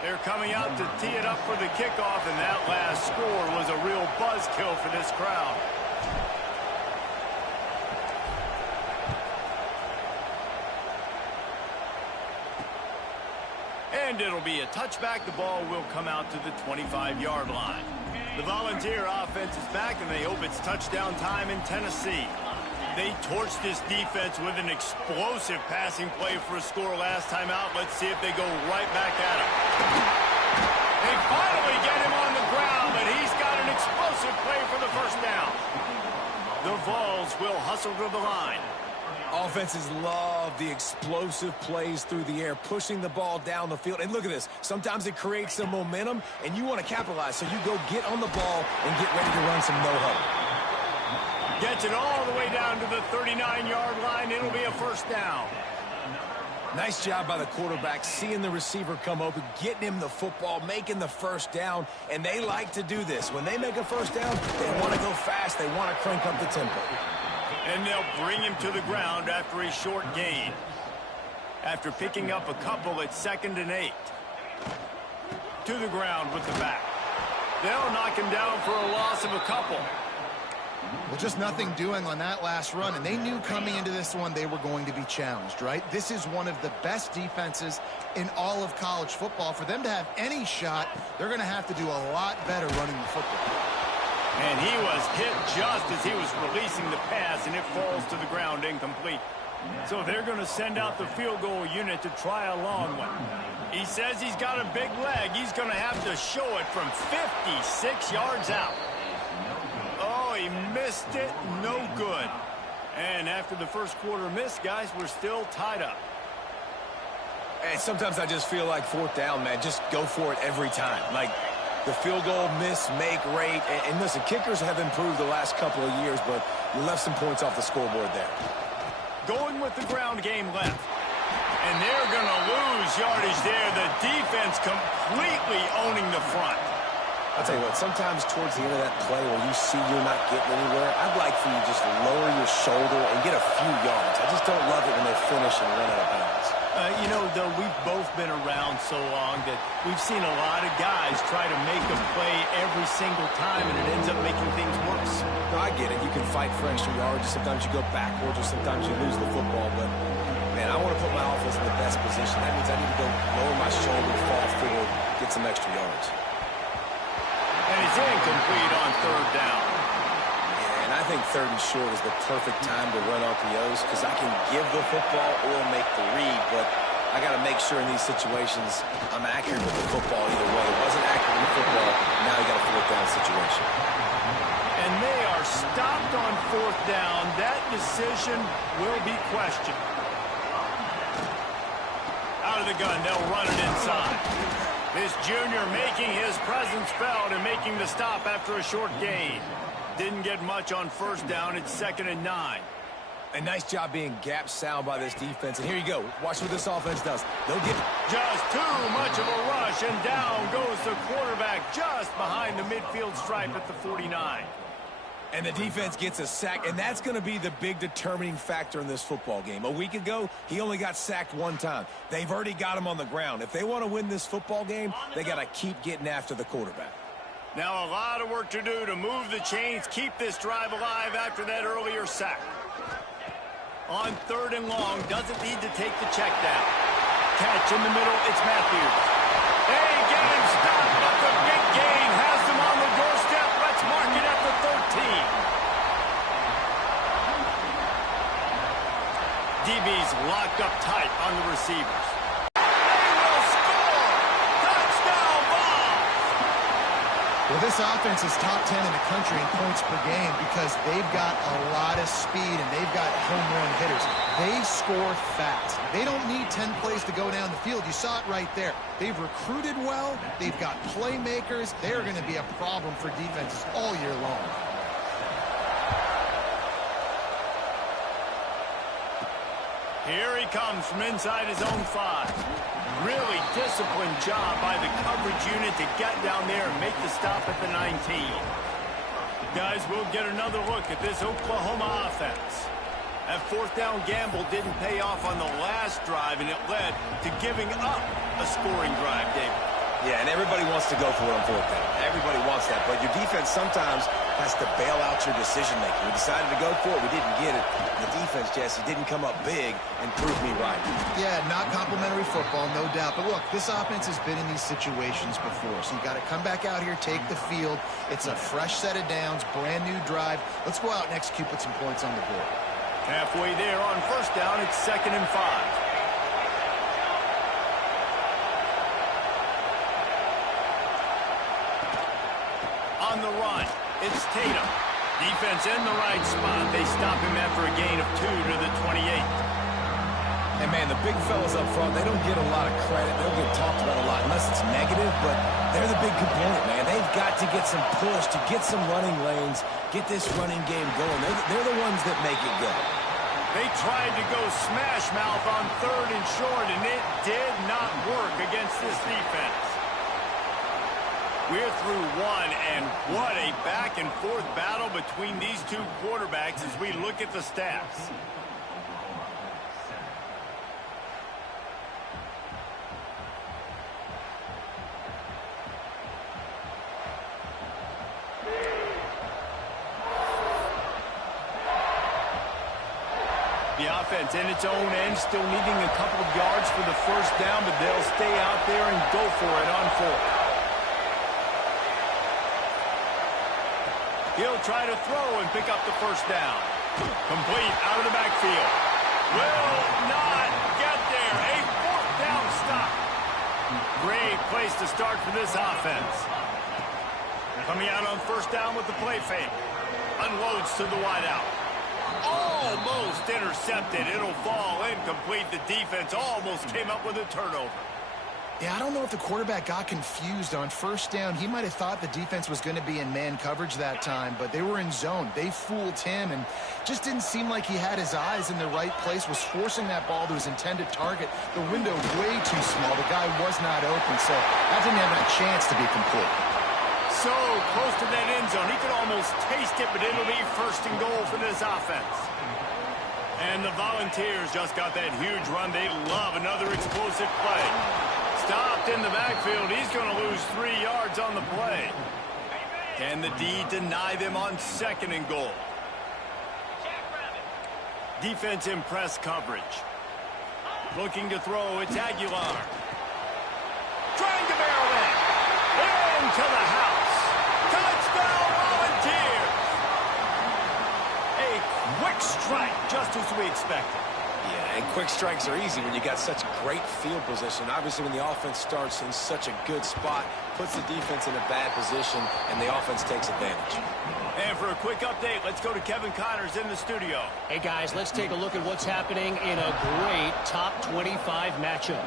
They're coming out to tee it up for the kickoff, and that last score was a real buzzkill for this crowd. And it'll be a touchback. The ball will come out to the 25-yard line. The Volunteer offense is back, and they hope it's touchdown time in Tennessee. They torched this defense with an explosive passing play for a score last time out. Let's see if they go right back at him. They finally get him on the ground, but he's got an explosive play for the first down. The Vols will hustle to the line. Offenses love the explosive plays through the air, pushing the ball down the field. And look at this. Sometimes it creates some momentum, and you want to capitalize. So you go get on the ball and get ready to run some no-huddle. Gets it all the way down to the 39-yard line. It'll be a first down. Nice job by the quarterback, seeing the receiver come open, getting him the football, making the first down. And they like to do this. When they make a first down, they want to go fast. They want to crank up the tempo. And they'll bring him to the ground after a short gain. After picking up a couple at 2nd and 8. To the ground with the back. They'll knock him down for a loss of a couple. Well, just nothing doing on that last run, and they knew coming into this one they were going to be challenged, right? This is one of the best defenses in all of college football. For them to have any shot, they're going to have to do a lot better running the football. And he was hit just as he was releasing the pass, and it falls to the ground incomplete. So they're going to send out the field goal unit to try a long one. He says he's got a big leg. He's going to have to show it from 56 yards out. Oh, he missed it. No good. And after the first quarter miss, guys, we're still tied up. And sometimes I just feel like 4th down, man. Just go for it every time. Like the field goal miss, make rate. And listen, kickers have improved the last couple of years, but you left some points off the scoreboard there. Going with the ground game left. And they're going to lose yardage there. The defense completely owning the front. I'll tell you what, sometimes towards the end of that play where you see you're not getting anywhere, I'd like for you to just lower your shoulder and get a few yards. I just don't love it when they finish and run out of bounds. You know, though, we've both been around so long that we've seen a lot of guys try to make a play every single time, and it ends up making things worse. No, I get it. You can fight for extra yards. Sometimes you go backwards, or sometimes you lose the football. But, man, I want to put my offense in the best position. That means I need to go lower my shoulder, fall forward, get some extra yards. And it's incomplete on 3rd down. Yeah, and I think 3rd and short is the perfect time to run RPOs because I can give the football or make the read, but I got to make sure in these situations I'm accurate with the football either way. It wasn't accurate with the football. Now you got a 4th down situation. And they are stopped on 4th down. That decision will be questioned. Out of the gun, they'll run it inside. This junior making his presence felt and making the stop after a short gain. Didn't get much on 1st down. It's 2nd and 9. A nice job being gap sound by this defense. And here you go. Watch what this offense does. They'll get just too much of a rush, and down goes the quarterback just behind the midfield stripe at the 49. And the defense gets a sack, and that's going to be the big determining factor in this football game. A week ago, he only got sacked 1 time. They've already got him on the ground. If they want to win this football game, they got to keep getting after the quarterback. Now a lot of work to do to move the chains, keep this drive alive after that earlier sack. On 3rd and long, doesn't need to take the check down. Catch in the middle, it's Matthews. They get him stopped, but the big gain has them on the doorstep. is locked up tight on the receivers. They will score! Touchdown ball! Well, this offense is top 10 in the country in points per game because they've got a lot of speed and they've got home run hitters. They score fast. They don't need 10 plays to go down the field. You saw it right there. They've recruited well. They've got playmakers. They're going to be a problem for defenses all year long. Here he comes from inside his own 5. Really disciplined job by the coverage unit to get down there and make the stop at the 19. Guys, we'll get another look at this Oklahoma offense. That fourth down gamble didn't pay off on the last drive, and it led to giving up a scoring drive, David. Yeah, and everybody wants to go for it on fourth down. Everybody wants that, but your defense sometimes has to bail out your decision-making. We decided to go for it. We didn't get it. The defense, Jesse, didn't come up big and prove me right. Yeah, not complimentary football, no doubt. But look, this offense has been in these situations before, so you got to come back out here, take the field. It's a fresh set of downs, brand new drive. Let's go out and execute, put some points on the board. Halfway there on first down, it's 2nd and 5. On the run, it's Tatum. Defense in the right spot. They stop him after a gain of 2 to the 28. And, man, the big fellas up front, they don't get a lot of credit. They don't get talked about a lot unless it's negative, but they're the big component, man. They've got to get some push, to get some running lanes, get this running game going. They're the ones that make it go. They tried to go smash mouth on 3rd and short, and it did not work against this defense. We're through one, and what a back-and-forth battle between these two quarterbacks as we look at the stats. The offense in its own end, still needing a couple of yards for the first down, but they'll stay out there and go for it on 4th. He'll try to throw and pick up the first down. Complete out of the backfield. Will not get there. A 4th down stop. Great place to start for this offense. Coming out on first down with the play fake. Unloads to the wideout. Almost intercepted. It'll fall incomplete. The defense almost came up with a turnover. Yeah, I don't know if the quarterback got confused on first down. He might have thought the defense was going to be in man coverage that time, but they were in zone. They fooled him and just didn't seem like he had his eyes in the right place, was forcing that ball to his intended target. The window way too small. The guy was not open, so that didn't have a chance to be complete. So close to that end zone. He could almost taste it, but it'll be 1st and goal for this offense. And the Volunteers just got that huge run. They love another explosive play. Stopped in the backfield. He's going to lose 3 yards on the play. Can the D deny them on 2nd and goal? Defense in press coverage. Looking to throw. It's Aguilar. Trying to barrel in. Into the house. Touchdown Volunteers. A quick strike, just as we expected. Yeah, and quick strikes are easy when you got such great field position. Obviously, when the offense starts in such a good spot, puts the defense in a bad position, and the offense takes advantage. And for a quick update, let's go to Kevin Connors in the studio. Hey, guys, let's take a look at what's happening in a great top 25 matchup.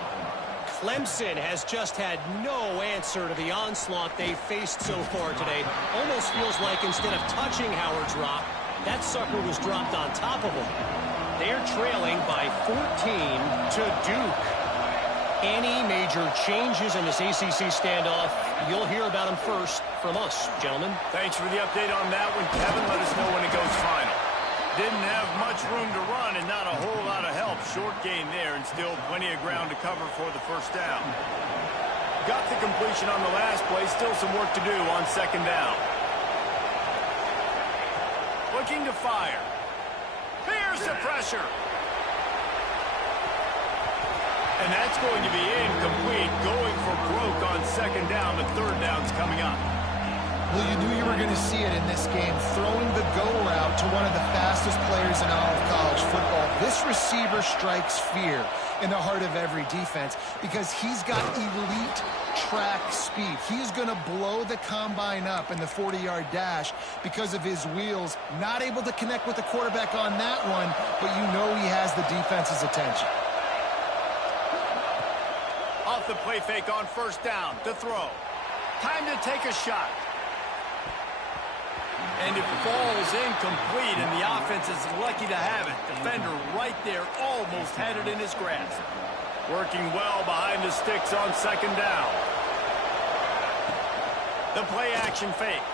Clemson has just had no answer to the onslaught they've faced so far today. Almost feels like instead of touching Howard's Rock, that sucker was dropped on top of him. They're trailing by 14 to Duke. Any major changes in this ACC standoff, you'll hear about them first from us, gentlemen. Thanks for the update on that one, Kevin. Let us know when it goes final. Didn't have much room to run and not a whole lot of help. Short gain there and still plenty of ground to cover for the first down. Got the completion on the last play. Still some work to do on 2nd down. Looking to fire. Here's the pressure. And that's going to be incomplete. Going for broke on 2nd down. The 3rd down's coming up. Well, you knew you were going to to see it in this game, throwing the go route to one of the fastest players in all of college football. This receiver strikes fear in the heart of every defense because he's got elite track speed. He's going to blow the combine up in the 40-yard dash because of his wheels. Not able to connect with the quarterback on that one, but you know he has the defense's attention. Off the play fake on first down to throw. Time to take a shot. And it falls incomplete, and the offense is lucky to have it. Defender right there almost had it in his grasp. Working well behind the sticks on second down. The play action fake.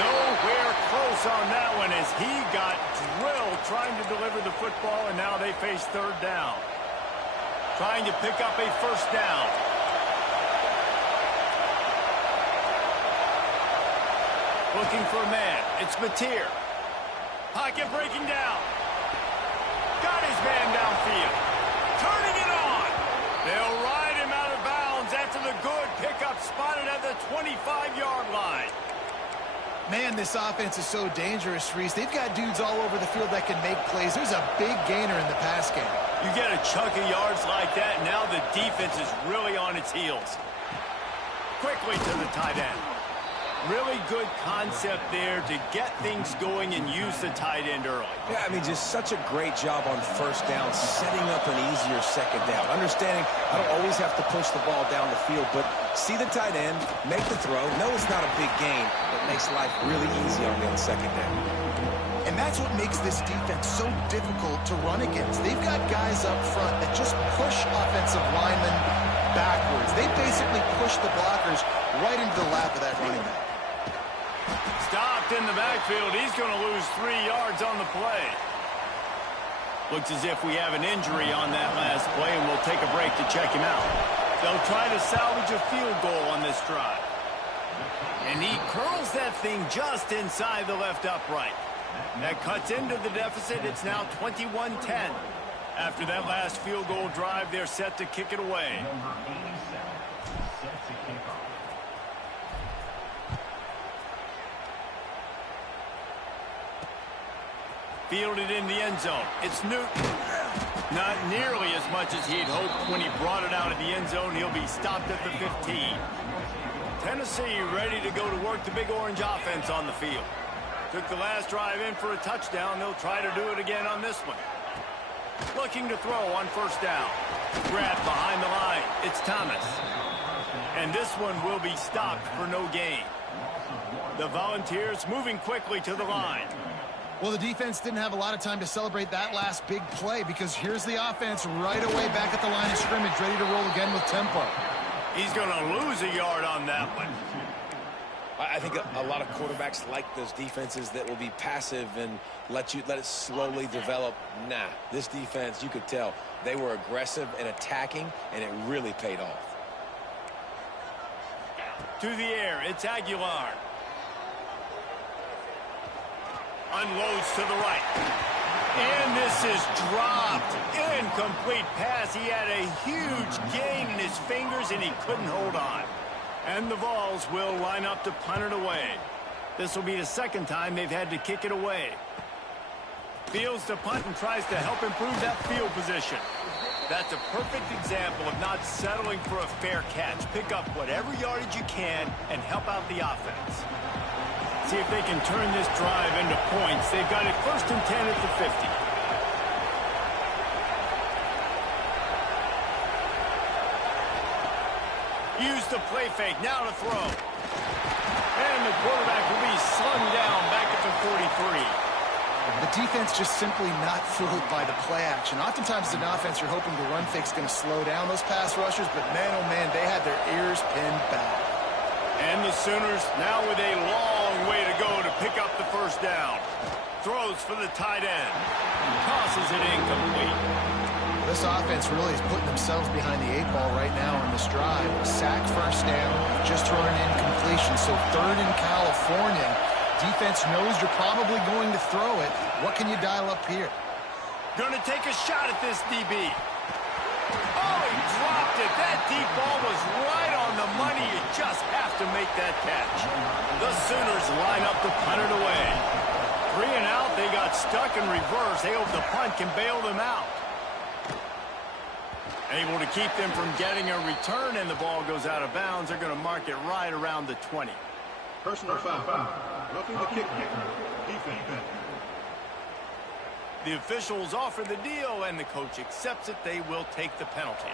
Nowhere close on that one as he got drilled trying to deliver the football, and now they face third down. Trying to pick up a first down. Looking for a man. It's Mateer. Pocket breaking down. Got his man downfield. Turning it on. They'll ride him out of bounds after the good pickup spotted at the 25-yard line. Man, this offense is so dangerous, Reese. They've got dudes all over the field that can make plays. There's a big gainer in the pass game. You get a chunk of yards like that, now the defense is really on its heels. Quickly to the tight end. Really good concept there to get things going and use the tight end early. Yeah, I mean, just such a great job on first down, setting up an easier second down. Understanding I don't always have to push the ball down the field, but see the tight end, make the throw. No, it's not a big gain, but makes life really easy on me on second down. And that's what makes this defense so difficult to run against. They've got guys up front that just push offensive linemen backwards. They basically push the blockers right into the lap of that running back. Stopped in the backfield. He's going to lose 3 yards on the play. Looks as if we have an injury on that last play, and we'll take a break to check him out. They'll try to salvage a field goal on this drive. And he curls that thing just inside the left upright. That cuts into the deficit. It's now 21-10. After that last field goal drive, they're set to kick it away. Fielded in the end zone. It's Newton. Not nearly as much as he'd hoped when he brought it out of the end zone. He'll be stopped at the 15. Tennessee ready to go to work the Big Orange offense on the field. Took the last drive in for a touchdown. They'll try to do it again on this one. Looking to throw on first down. Grabbed behind the line. It's Thomas. And this one will be stopped for no gain. The Volunteers moving quickly to the line. Well, the defense didn't have a lot of time to celebrate that last big play because here's the offense right away back at the line of scrimmage, ready to roll again with tempo. He's going to lose a yard on that one. I think a lot of quarterbacks like those defenses that will be passive and let it slowly develop. Nah, this defense, you could tell, they were aggressive and attacking, and it really paid off. To the air, it's Aguilar. Unloads to the right. And this is dropped. Incomplete pass. He had a huge gain in his fingers, and he couldn't hold on. And the Vols will line up to punt it away. This will be the second time they've had to kick it away. Fields to punt and tries to help improve that field position. That's a perfect example of not settling for a fair catch. Pick up whatever yardage you can and help out the offense. See if they can turn this drive into points. They've got it 1st and 10 at the 50. Use the play fake, now to throw. And the quarterback will be slung down back at the 43. The defense just simply not fooled by the play action. Oftentimes as an offense, you're hoping the run fake's going to slow down those pass rushers, but man, oh man, they had their ears pinned back. And the Sooners now with a long way to go to pick up the first down. Throws for the tight end. Tosses it incomplete. This offense really is putting themselves behind the 8 ball right now on this drive. Sack first down, just thrown an incompletion. So 3rd in California. Defense knows you're probably going to throw it. What can you dial up here? Going to take a shot at this DB. Oh, he dropped it. That deep ball was right on the money. You just have to make that catch. The Sooners line up to punt it away. 3 and out. They got stuck in reverse. They hope the punt can bail them out. Able to keep them from getting a return, and the ball goes out of bounds. They're going to mark it right around the 20. Personal foul. Roughing the kick. Defense. The officials offer the deal, and the coach accepts it. They will take the penalty.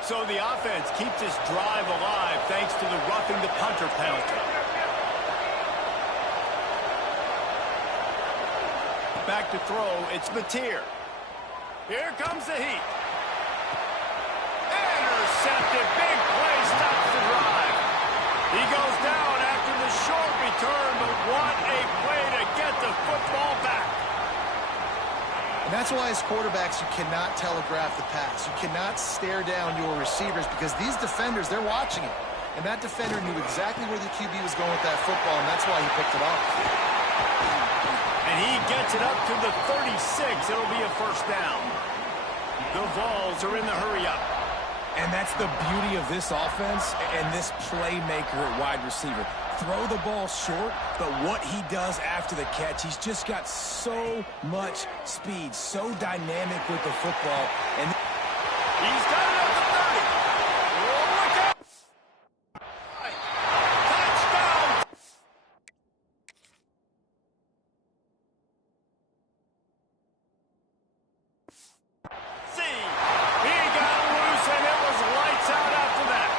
So the offense keeps its drive alive thanks to the roughing the punter penalty. Back to throw, it's Mateer. Here comes the heat. Intercepted, big play, stops the drive. He goes down after the short return, but what a play to get the football back. And that's why as quarterbacks, you cannot telegraph the pass. You cannot stare down your receivers because these defenders, they're watching it. And that defender knew exactly where the QB was going with that football, and that's why he picked it off. And he gets it up to the 36. It'll be a first down. The Vols are in the hurry-up. And that's the beauty of this offense and this playmaker at wide receiver. Throw the ball short, but what he does after the catch, he's just got so much speed, so dynamic with the football. And he's got it up to 30. Oh, look out! Touchdown! See, he got loose, and it was lights out after that.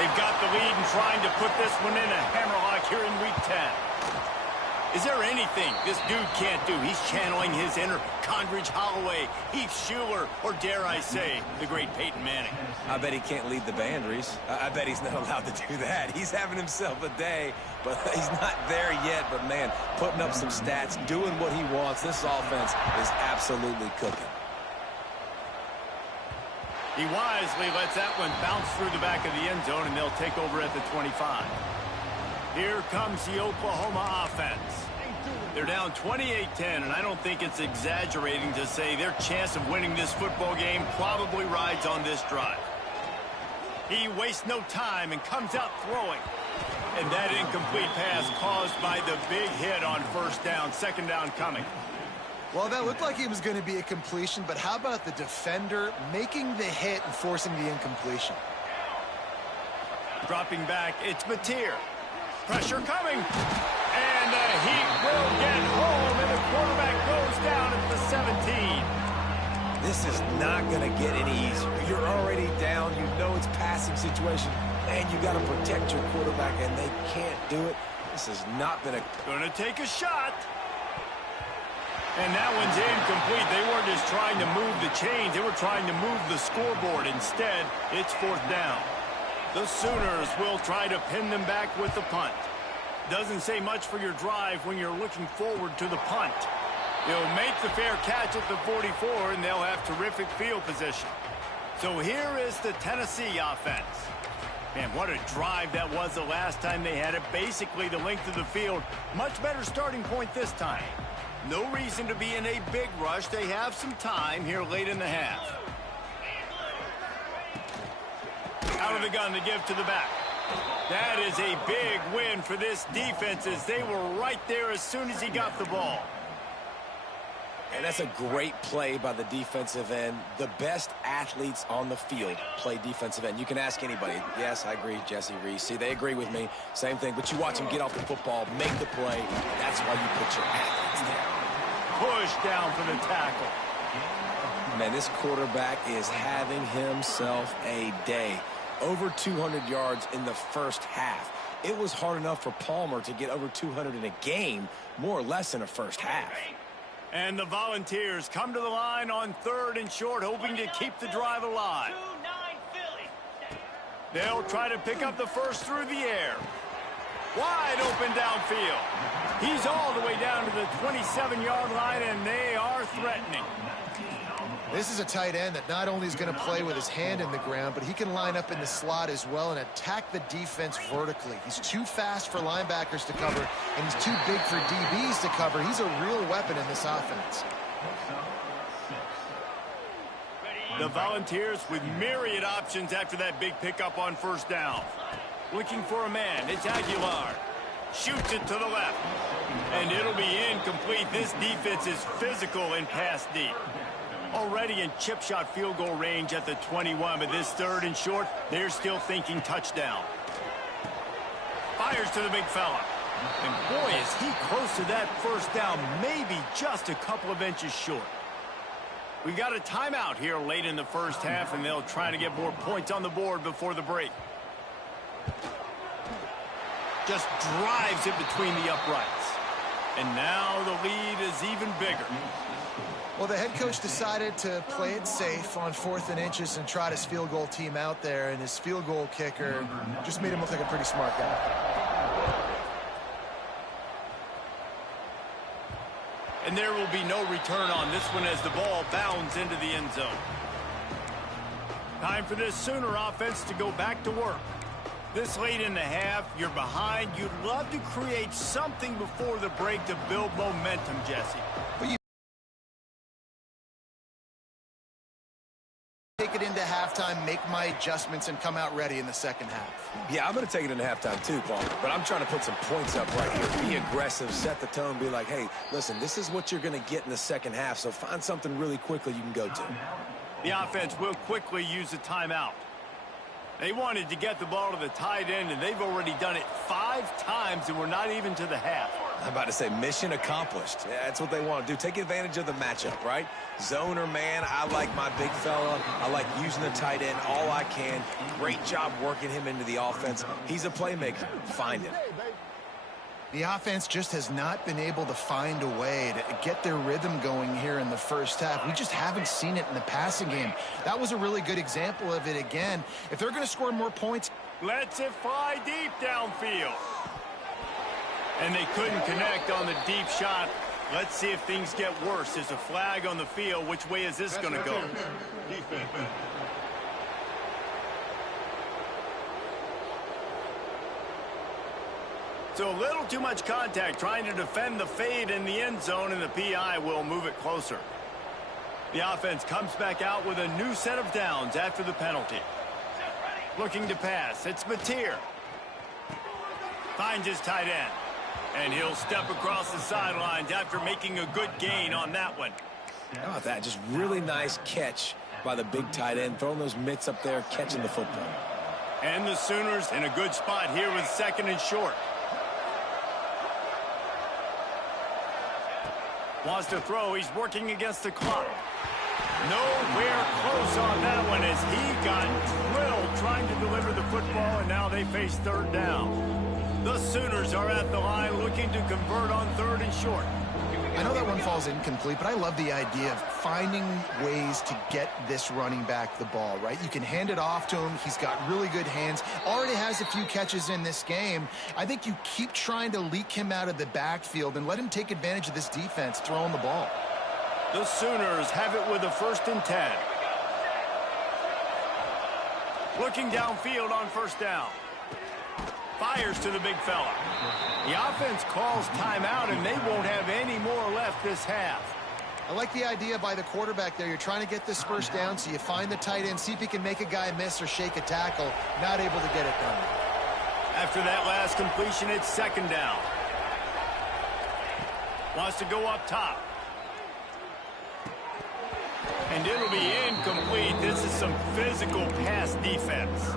They've got the lead and trying to put this one in a hammerlock here in Week 10. Is there anything this dude can't do? He's channeling his inner Condridge Holloway, Heath Schuler, or dare I say, the great Peyton Manning. I bet he can't lead the band, Reese. I bet he's not allowed to do that. He's having himself a day, but he's not there yet. But, man, putting up some stats, doing what he wants. This offense is absolutely cooking. He wisely lets that one bounce through the back of the end zone, and they'll take over at the 25. Here comes the Oklahoma offense. They're down 28-10, and I don't think it's exaggerating to say their chance of winning this football game probably rides on this drive. He wastes no time and comes out throwing. And that incomplete pass caused by the big hit on first down, second down coming. Well, that looked like it was going to be a completion, but how about the defender making the hit and forcing the incompletion? Dropping back, it's Mateer. Pressure coming. And the Heat will get home, and the quarterback goes down at the 17. This is not going to get any easier. You're already down. You know it's passing situation, and you got to protect your quarterback, and they can't do it. This has not been a... Going to take a shot. And that one's incomplete. They weren't just trying to move the chains. They were trying to move the scoreboard. Instead, it's fourth down. The Sooners will try to pin them back with the punt. Doesn't say much for your drive when you're looking forward to the punt. They'll make the fair catch at the 44, and they'll have terrific field position. So here is the Tennessee offense. Man, what a drive that was the last time they had it. Basically the length of the field. Much better starting point this time. No reason to be in a big rush. They have some time here late in the half. Out of the gun to give to the back. That is a big win for this defense as they were right there as soon as he got the ball. And that's a great play by the defensive end. The best athletes on the field play defensive end. You can ask anybody. Yes, I agree, Jesse, Reese. See, they agree with me. Same thing. But you watch them get off the football, make the play. That's why you put your athletes there. Push down for the tackle. Man, this quarterback is having himself a day. Over 200 yards in the first half. It was hard enough for Palmer to get over 200 in a game, more or less in a first half. And the Volunteers come to the line on third and short, hoping to keep the drive alive. They'll try to pick up the first through the air. Wide open downfield. He's all the way down to the 27-yard line, and they are threatening. This is a tight end that not only is going to play with his hand in the ground, but he can line up in the slot as well and attack the defense vertically. He's too fast for linebackers to cover, and he's too big for DBs to cover. He's a real weapon in this offense. The Volunteers with myriad options after that big pickup on first down. Looking for a man. It's Aguilar. Shoots it to the left. And it'll be incomplete. This defense is physical and pass deep. Already in chip shot field goal range at the 21, but this third and short, they're still thinking touchdown. Fires to the big fella. And boy, is he close to that first down, maybe just a couple of inches short. We got a timeout here late in the first half, and they'll try to get more points on the board before the break. Just drives it between the uprights. And now the lead is even bigger. Well, the head coach decided to play it safe on 4th and inches and trot his field goal team out there, and his field goal kicker just made him look like a pretty smart guy. And there will be no return on this one as the ball bounds into the end zone. Time for this Sooner offense to go back to work. This late in the half, you're behind. You'd love to create something before the break to build momentum, Jesse. Well, take it into halftime, make my adjustments, and come out ready in the second half. Yeah, I'm going to take it into halftime too, Paul. But I'm trying to put some points up right here. Be aggressive, set the tone, be like, hey, listen, this is what you're going to get in the second half, so find something really quickly you can go to. The offense will quickly use a timeout. They wanted to get the ball to the tight end, and they've already done it 5 times, and we're not even to the half. I'm about to say mission accomplished. Yeah, that's what they want to do. Take advantage of the matchup, right? Zone or man, I like my big fella. I like using the tight end all I can. Great job working him into the offense. He's a playmaker. Find him. The offense just has not been able to find a way to get their rhythm going here in the first half. We just haven't seen it in the passing game. That was a really good example of it again. If they're going to score more points, lets it fly deep downfield. And they couldn't connect on the deep shot. Let's see if things get worse. There's a flag on the field. Which way is this going to go? Defense. So a little too much contact trying to defend the fade in the end zone, and the PI will move it closer. The offense comes back out with a new set of downs after the penalty. Looking to pass. It's Mateer. Finds his tight end. And he'll step across the sidelines after making a good gain on that one. How about that? Just really nice catch by the big tight end. Throwing those mitts up there, catching the football. And the Sooners in a good spot here with 2nd and short. Wants to throw. He's working against the clock. Nowhere close on that one as he got drilled trying to deliver the football, and now they face 3rd down. The Sooners are at the line looking to convert on 3rd and short. I know that one falls incomplete, but I love the idea of finding ways to get this running back the ball, right? You can hand it off to him. He's got really good hands. Already has a few catches in this game. I think you keep trying to leak him out of the backfield and let him take advantage of this defense throwing the ball. The Sooners have it with a 1st and 10. Looking downfield on 1st down. Fires to the big fella. The offense calls timeout, and they won't have any more left this half. I like the idea by the quarterback there. You're trying to get this 1st down, so you find the tight end, see if he can make a guy miss or shake a tackle. Not able to get it done. After that last completion, it's 2nd down. Wants to go up top. And it'll be incomplete. This is some physical pass defense.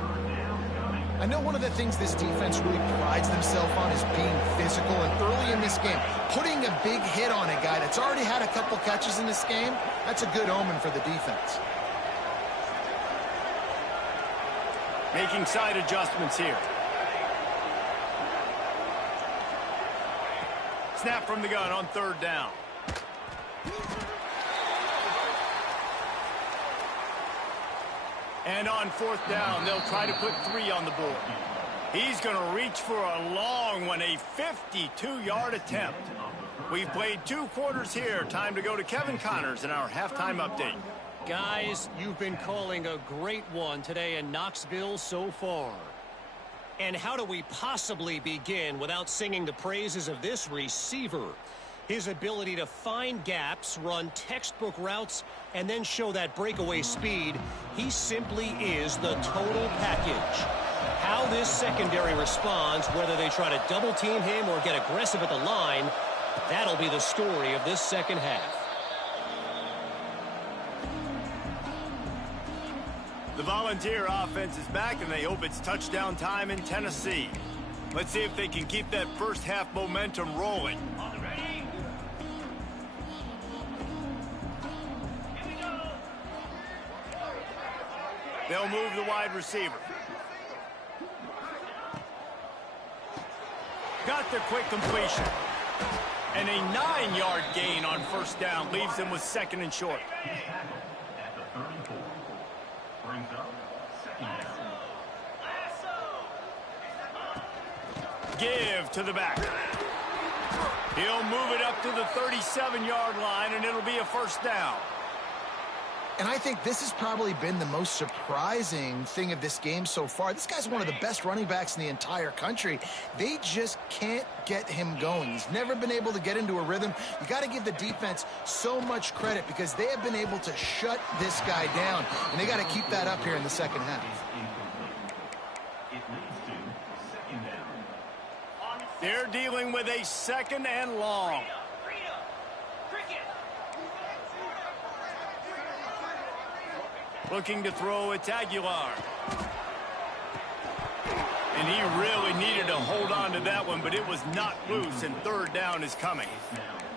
I know one of the things this defense really prides themselves on is being physical, and early in this game, putting a big hit on a guy that's already had a couple catches in this game, that's a good omen for the defense. Making side adjustments here. Snap from the gun on 3rd down. And on 4th down, they'll try to put 3 on the board. He's going to reach for a long one, a 52-yard attempt. We've played 2 quarters here. Time to go to Kevin Connors in our halftime update. Guys, you've been calling a great one today in Knoxville so far. And how do we possibly begin without singing the praises of this receiver? His ability to find gaps, run textbook routes, and then show that breakaway speed, he simply is the total package. How this secondary responds, whether they try to double-team him or get aggressive at the line, that'll be the story of this second half. The Volunteer offense is back, and they hope it's touchdown time in Tennessee. Let's see if they can keep that first half momentum rolling. Ready? Here we go. They'll move the wide receiver. Got the quick completion. And a 9-yard gain on first down leaves them with second and short. At the 34. Brings up second down. Give to the back. He'll move it up to the 37-yard line, and it'll be a first down. And I think this has probably been the most surprising thing of this game so far. This guy's one of the best running backs in the entire country. They just can't get him going. He's never been able to get into a rhythm. You got to give the defense so much credit because they have been able to shut this guy down, and they got to keep that up here in the second half. It leads to second down. They're dealing with a second and long. Freedom. Cricket. Looking to throw, it's Aguilar. And he really needed to hold on to that one, but it was not loose, and third down is coming.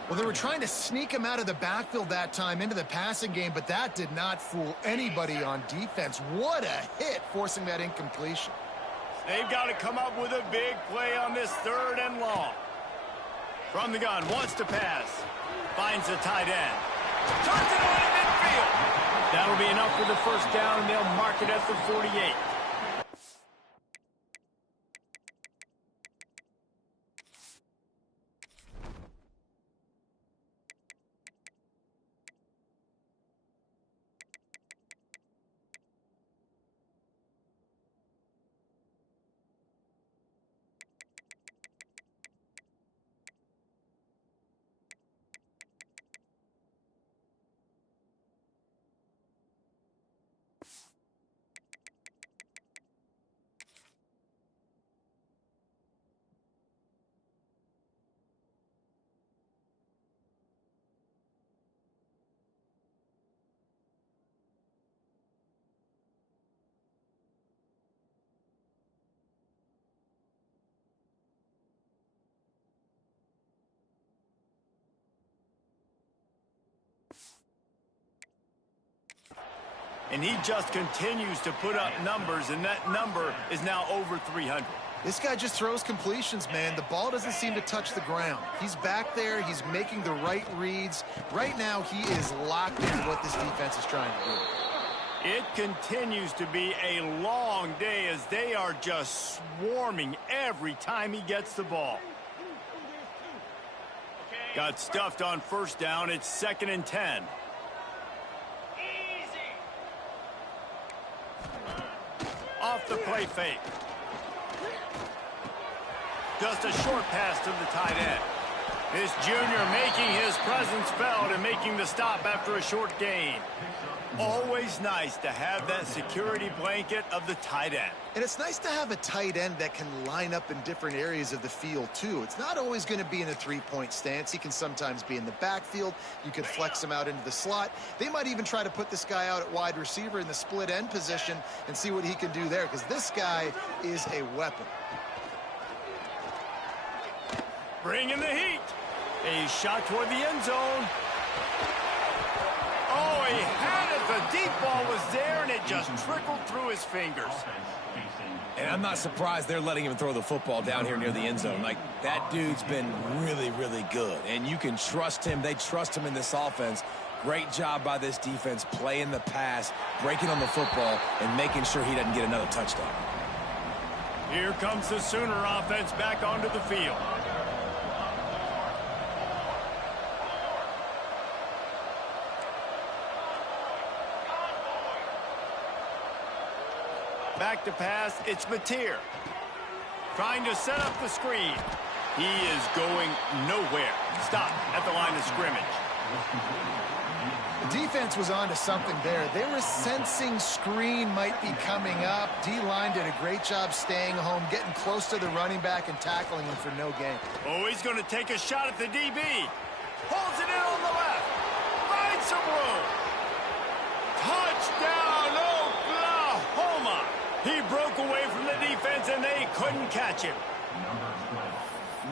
Well, they were trying to sneak him out of the backfield that time into the passing game, but that did not fool anybody on defense. What a hit, forcing that incompletion. They've got to come up with a big play on this third and long. From the gun, wants to pass. Finds the tight end. Turns it on in midfield. That'll be enough for the first down, and they'll mark it at the 48. And he just continues to put up numbers, and that number is now over 300. This guy just throws completions, man. The ball doesn't seem to touch the ground. He's back there. He's making the right reads. Right now, he is locked into what this defense is trying to do. It continues to be a long day as they are just swarming every time he gets the ball. Got stuffed on first down. It's 2nd and 10. Off the play fake. Just a short pass to the tight end. This junior making his presence felt and making the stop after a short gain. Always nice to have that security blanket of the tight end. And it's nice to have a tight end that can line up in different areas of the field, too. It's not always going to be in a three-point stance. He can sometimes be in the backfield. You can flex him out into the slot. They might even try to put this guy out at wide receiver in the split end position and see what he can do there, because this guy is a weapon. Bringing the heat. A shot toward the end zone. Oh, he had it. The deep ball was there, and it just trickled through his fingers. And I'm not surprised they're letting him throw the football down here near the end zone. Like, that dude's been really, really good. And you can trust him. They trust him in this offense. Great job by this defense playing the pass, breaking on the football, and making sure he doesn't get another touchdown. Here comes the Sooner offense back onto the field. Back to pass, it's Mateer. Trying to set up the screen. He is going nowhere. Stop at the line of scrimmage. The defense was on to something there. They were sensing screen might be coming up. D-line did a great job staying home, getting close to the running back and tackling him for no gain. Oh, he's going to take a shot at the DB. Holds it in on the left. Finds some room. Touchdown, Oklahoma. He broke away from the defense, and they couldn't catch him.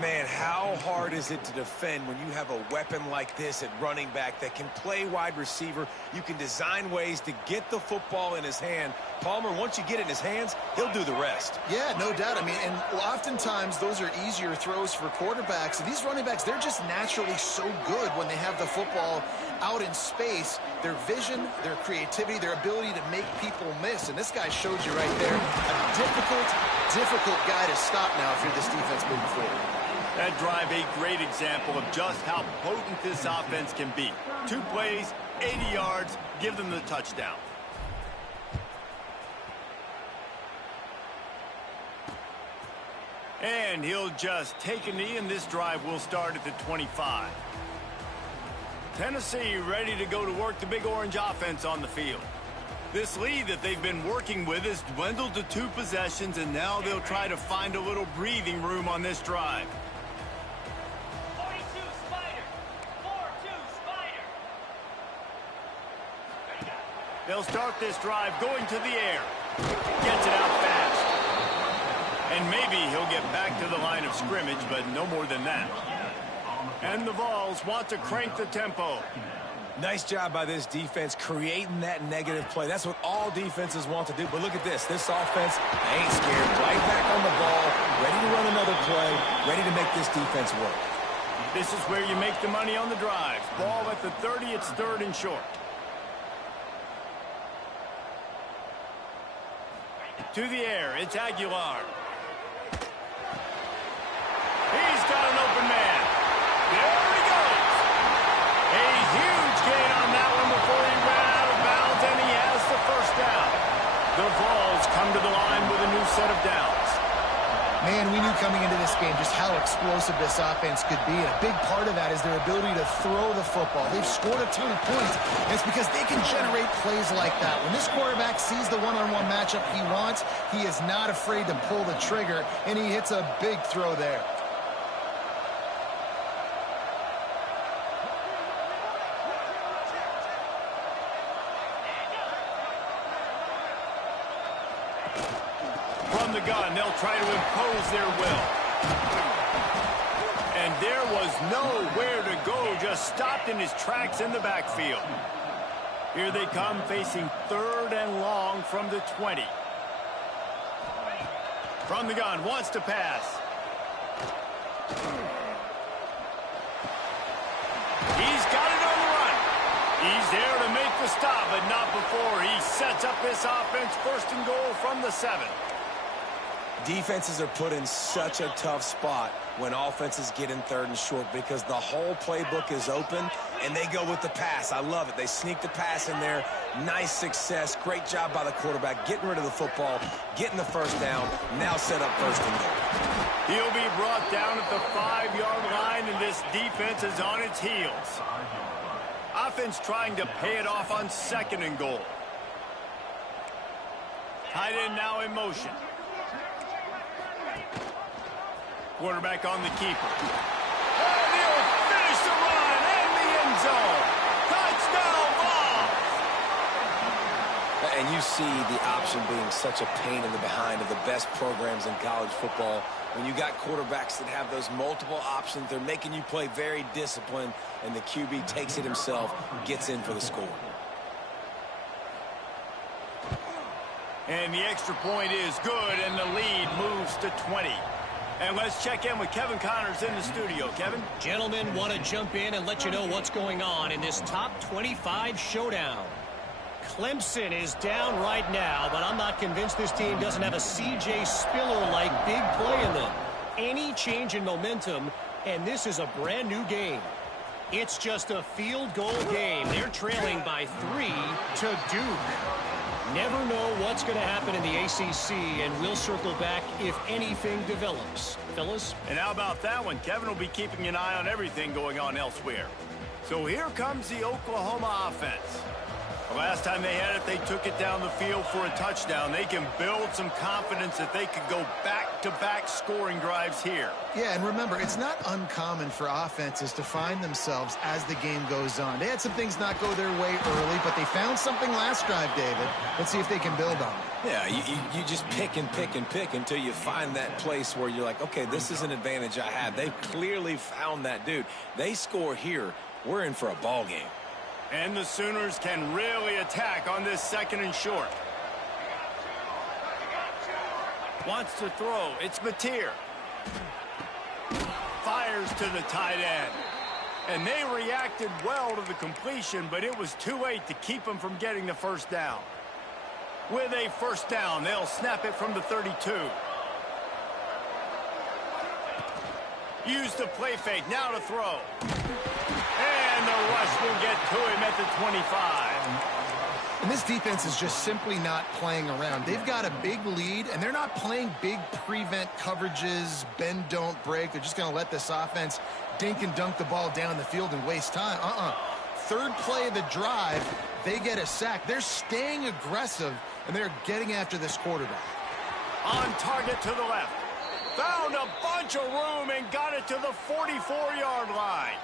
Man, how hard is it to defend when you have a weapon like this at running back that can play wide receiver? You can design ways to get the football in his hand. Palmer, once you get it in his hands, he'll do the rest. Yeah, no doubt. I mean, and oftentimes those are easier throws for quarterbacks. And these running backs, they're just naturally so good when they have the football out in space. Their vision, their creativity, their ability to make people miss. And this guy showed you right there, a difficult guy to stop now if you're this defense moving forward. That drive, a great example of just how potent this offense can be. 2 plays, 80 yards, give them the touchdown. And he'll just take a knee, and this drive will start at the 25. Tennessee ready to go to work the Big Orange offense on the field. This lead that they've been working with has dwindled to 2 possessions, and now they'll try to find a little breathing room on this drive. They'll start this drive going to the air. Gets it out fast. And maybe he'll get back to the line of scrimmage, but no more than that. And the Vols want to crank the tempo. Nice job by this defense creating that negative play. That's what all defenses want to do. But look at this. This offense ain't scared. Right back on the ball, ready to run another play, ready to make this defense work. This is where you make the money on the drives. Ball at the 30, it's 3rd and short. To the air, it's Aguilar. He's got an open man. There he goes. A huge gain on that one before he ran out of bounds, and he has the first down. The Vols come to the line with a new set of downs. Man, we knew coming into this game just how explosive this offense could be, and a big part of that is their ability to throw the football. They've scored a ton of points, and it's because they can generate plays like that. When this quarterback sees the one-on-one matchup he wants, he is not afraid to pull the trigger, and he hits a big throw there. From the gun, they'll try to impose their will. And there was nowhere to go, just stopped in his tracks in the backfield. Here they come, facing 3rd and long from the 20. From the gun, wants to pass. He's got it on the run. He's there to make the stop, but not before he sets up this offense 1st and goal from the 7. Defenses are put in such a tough spot when offenses get in 3rd and short because the whole playbook is open and they go with the pass. I love it. They sneak the pass in there. Nice success. Great job by the quarterback getting rid of the football, getting the first down. Now set up 1st and goal. He'll be brought down at the 5-yard line, and this defense is on its heels. Offense trying to pay it off on 2nd and goal. Tight end now in motion. Quarterback on the keeper. And he'll finish the run in the end zone. Touchdown ball. And you see the option being such a pain in the behind of the best programs in college football. When you got quarterbacks that have those multiple options, they're making you play very disciplined, and the QB takes it himself, gets in for the score. And the extra point is good, and the lead moves to 20. And let's check in with Kevin Connors in the studio. Kevin? Gentlemen, want to jump in and let you know what's going on in this top 25 showdown. Clemson is down right now, but I'm not convinced this team doesn't have a C.J. Spiller-like big play in them. Any change in momentum, and this is a brand new game. It's just a field goal game. They're trailing by 3 to Duke. Never know what's going to happen in the ACC, and we'll circle back if anything develops. Fellas? And how about that one? Kevin will be keeping an eye on everything going on elsewhere. So here comes the Oklahoma offense. The last time they had it, they took it down the field for a touchdown. They can build some confidence that they could go back-to-back scoring drives here. Yeah, and remember, it's not uncommon for offenses to find themselves as the game goes on. They had some things not go their way early, but they found something last drive, David. Let's see if they can build on it. Yeah, you just pick and pick and pick until you find that place where you're like, okay, this is an advantage I have. They've clearly found that, dude. They score here, we're in for a ball game. And the Sooners can really attack on this 2nd and short. Wants to throw. It's Mateer. Fires to the tight end. And they reacted well to the completion, but it was too late to keep them from getting the first down. With a first down, they'll snap it from the 32. Use the play fake. Now to throw. And the rush will get to him at the 25. And this defense is just simply not playing around. They've got a big lead, and they're not playing big prevent coverages, bend, don't break. They're just going to let this offense dink and dunk the ball down the field and waste time. Third play of the drive, they get a sack. They're staying aggressive, and they're getting after this quarterback. On target to the left. Found a bunch of room and got it to the 44-yard line.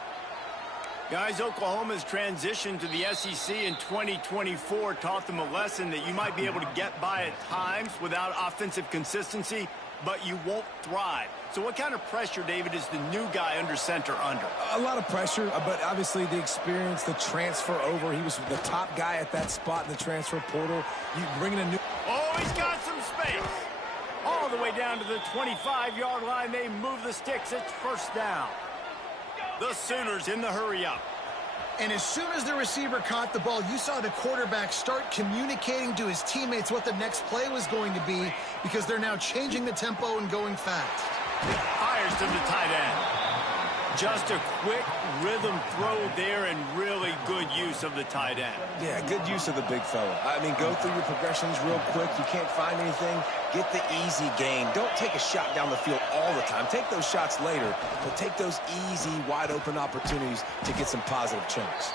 Guys, Oklahoma's transition to the SEC in 2024 taught them a lesson that you might be able to get by at times without offensive consistency, but you won't thrive. So what kind of pressure, David, is the new guy under center under? A lot of pressure, but obviously the experience, the transfer over. He was the top guy at that spot in the transfer portal. You bring in a new... Oh, he's got some space. All the way down to the 25-yard line. They move the sticks. It's first down. The Sooners in the hurry-up. And as soon as the receiver caught the ball, you saw the quarterback start communicating to his teammates what the next play was going to be, because they're now changing the tempo and going fast. Fires to the tight end. Just a quick rhythm throw there and really good use of the tight end. Yeah, good use of the big fella. I mean, go through your progressions real quick. You can't find anything. Get the easy gain. Don't take a shot down the field all the time. Take those shots later, but take those easy, wide-open opportunities to get some positive chunks.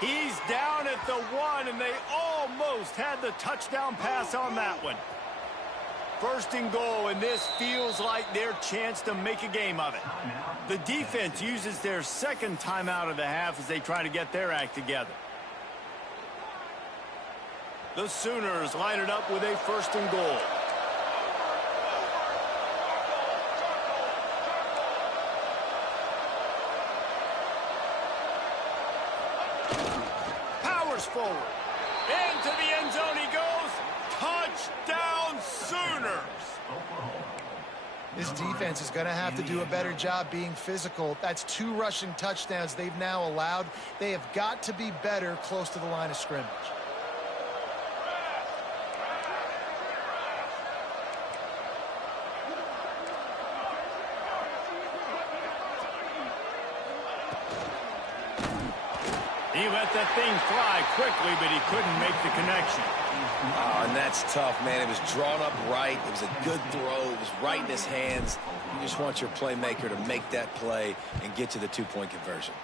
He's down at the 1, and they almost had the touchdown pass on that one. First and goal, and this feels like their chance to make a game of it. The defense uses their second timeout of the half as they try to get their act together. The Sooners line it up with a first and goal. Powers forward. Into the end zone he goes. Touchdown Sooners. This defense is going to have to do a better job being physical. That's 2 rushing touchdowns they've now allowed. They have got to be better close to the line of scrimmage. He let that thing fly quickly, but he couldn't make the connection. Oh, and that's tough, man. It was drawn up right. It was a good throw. It was right in his hands. You just want your playmaker to make that play and get to the 2-point conversion.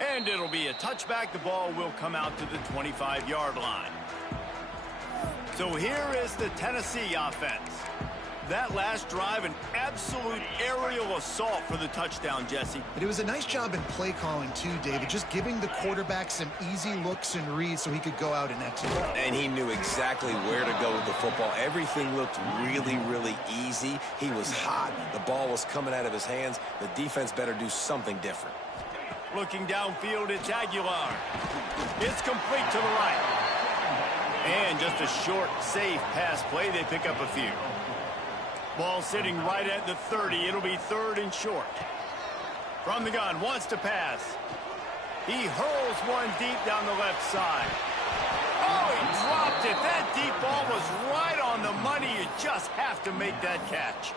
And it'll be a touchback. The ball will come out to the 25-yard line. So here is the Tennessee offense. That last drive, an absolute aerial assault for the touchdown, Jesse. But it was a nice job in play calling, too, David, just giving the quarterback some easy looks and reads so he could go out and execute. And he knew exactly where to go with the football. Everything looked really, really easy. He was hot. The ball was coming out of his hands. The defense better do something different. Looking downfield, it's Aguilar. It's complete to the right. And just a short, safe pass play. They pick up a few. Ball sitting right at the 30. It'll be 3rd and short. From the gun, wants to pass. He hurls one deep down the left side. Oh, he dropped it. That deep ball was right on on the money. You just have to make that catch.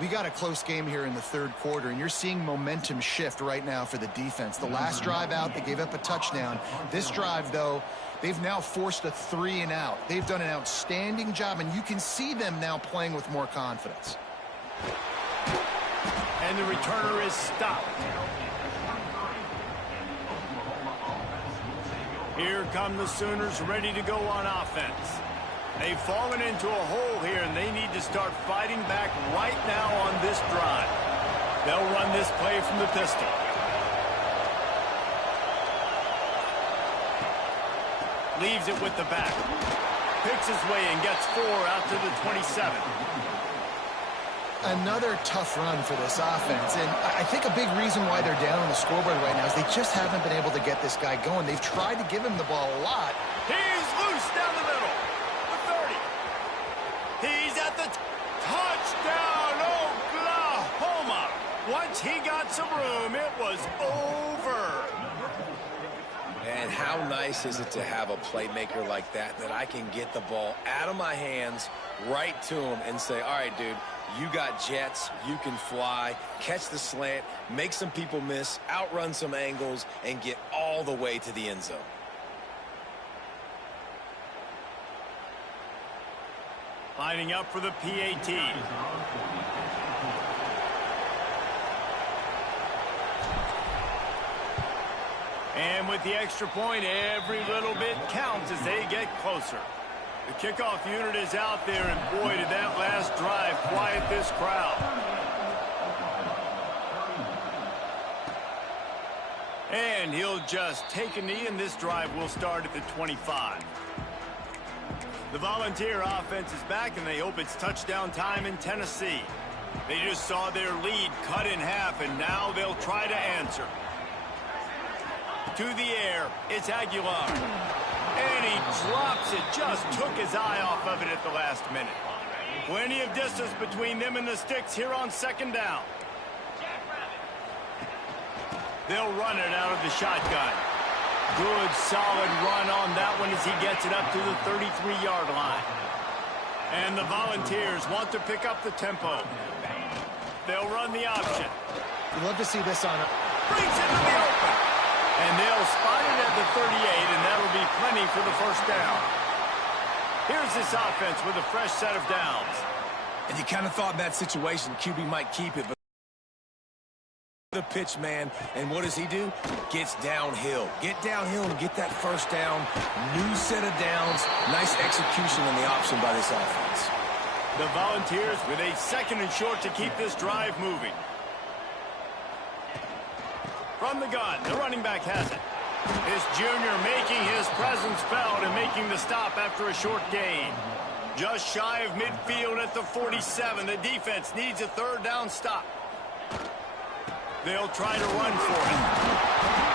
We got a close game here in the third quarter, and you're seeing momentum shift right now for the defense. The last drive out, they gave up a touchdown. This drive, though, they've now forced a 3-and-out. They've done an outstanding job, and you can see them now playing with more confidence. And the returner is stopped. Here come the Sooners ready to go on offense. They've fallen into a hole here, and they need to start fighting back right now on this drive. They'll run this play from the pistol. Leaves it with the back. Picks his way and gets 4 out to the 27. Another tough run for this offense, and I think a big reason why they're down on the scoreboard right now is they just haven't been able to get this guy going. They've tried to give him the ball a lot. He's loose down the middle. The 30. He's at the touchdown, Oklahoma. Once he got some room, it was over. And how nice is it to have a playmaker like that I can get the ball out of my hands right to him and say, all right, dude, you got jets, you can fly, catch the slant, make some people miss, outrun some angles, and get all the way to the end zone. Lining up for the PAT. And with the extra point, every little bit counts as they get closer. The kickoff unit is out there, and boy, did that last drive quiet this crowd. And he'll just take a knee, and this drive will start at the 25. The Volunteer offense is back, and they hope it's touchdown time in Tennessee. They just saw their lead cut in half, and now they'll try to answer. To the air, it's Aguilar. And he drops it, just took his eye off of it at the last minute. Plenty of distance between them and the sticks here on second down. They'll run it out of the shotgun. Good, solid run on that one as he gets it up to the 33-yard line. And the Volunteers want to pick up the tempo. They'll run the option. You'd love to see this on it. Brings it to the open. And they'll spot it at the 38, and that'll be plenty for the first down. Here's this offense with a fresh set of downs. And you kind of thought in that situation QB might keep it, but the pitch man, and what does he do? Gets downhill. Get downhill and get that first down. New set of downs. Nice execution on the option by this offense. The Volunteers with a 2nd and short to keep this drive moving. From the gun, the running back has it. This junior making his presence felt and making the stop after a short gain. Just shy of midfield at the 47. The defense needs a 3rd down stop. They'll try to run for it.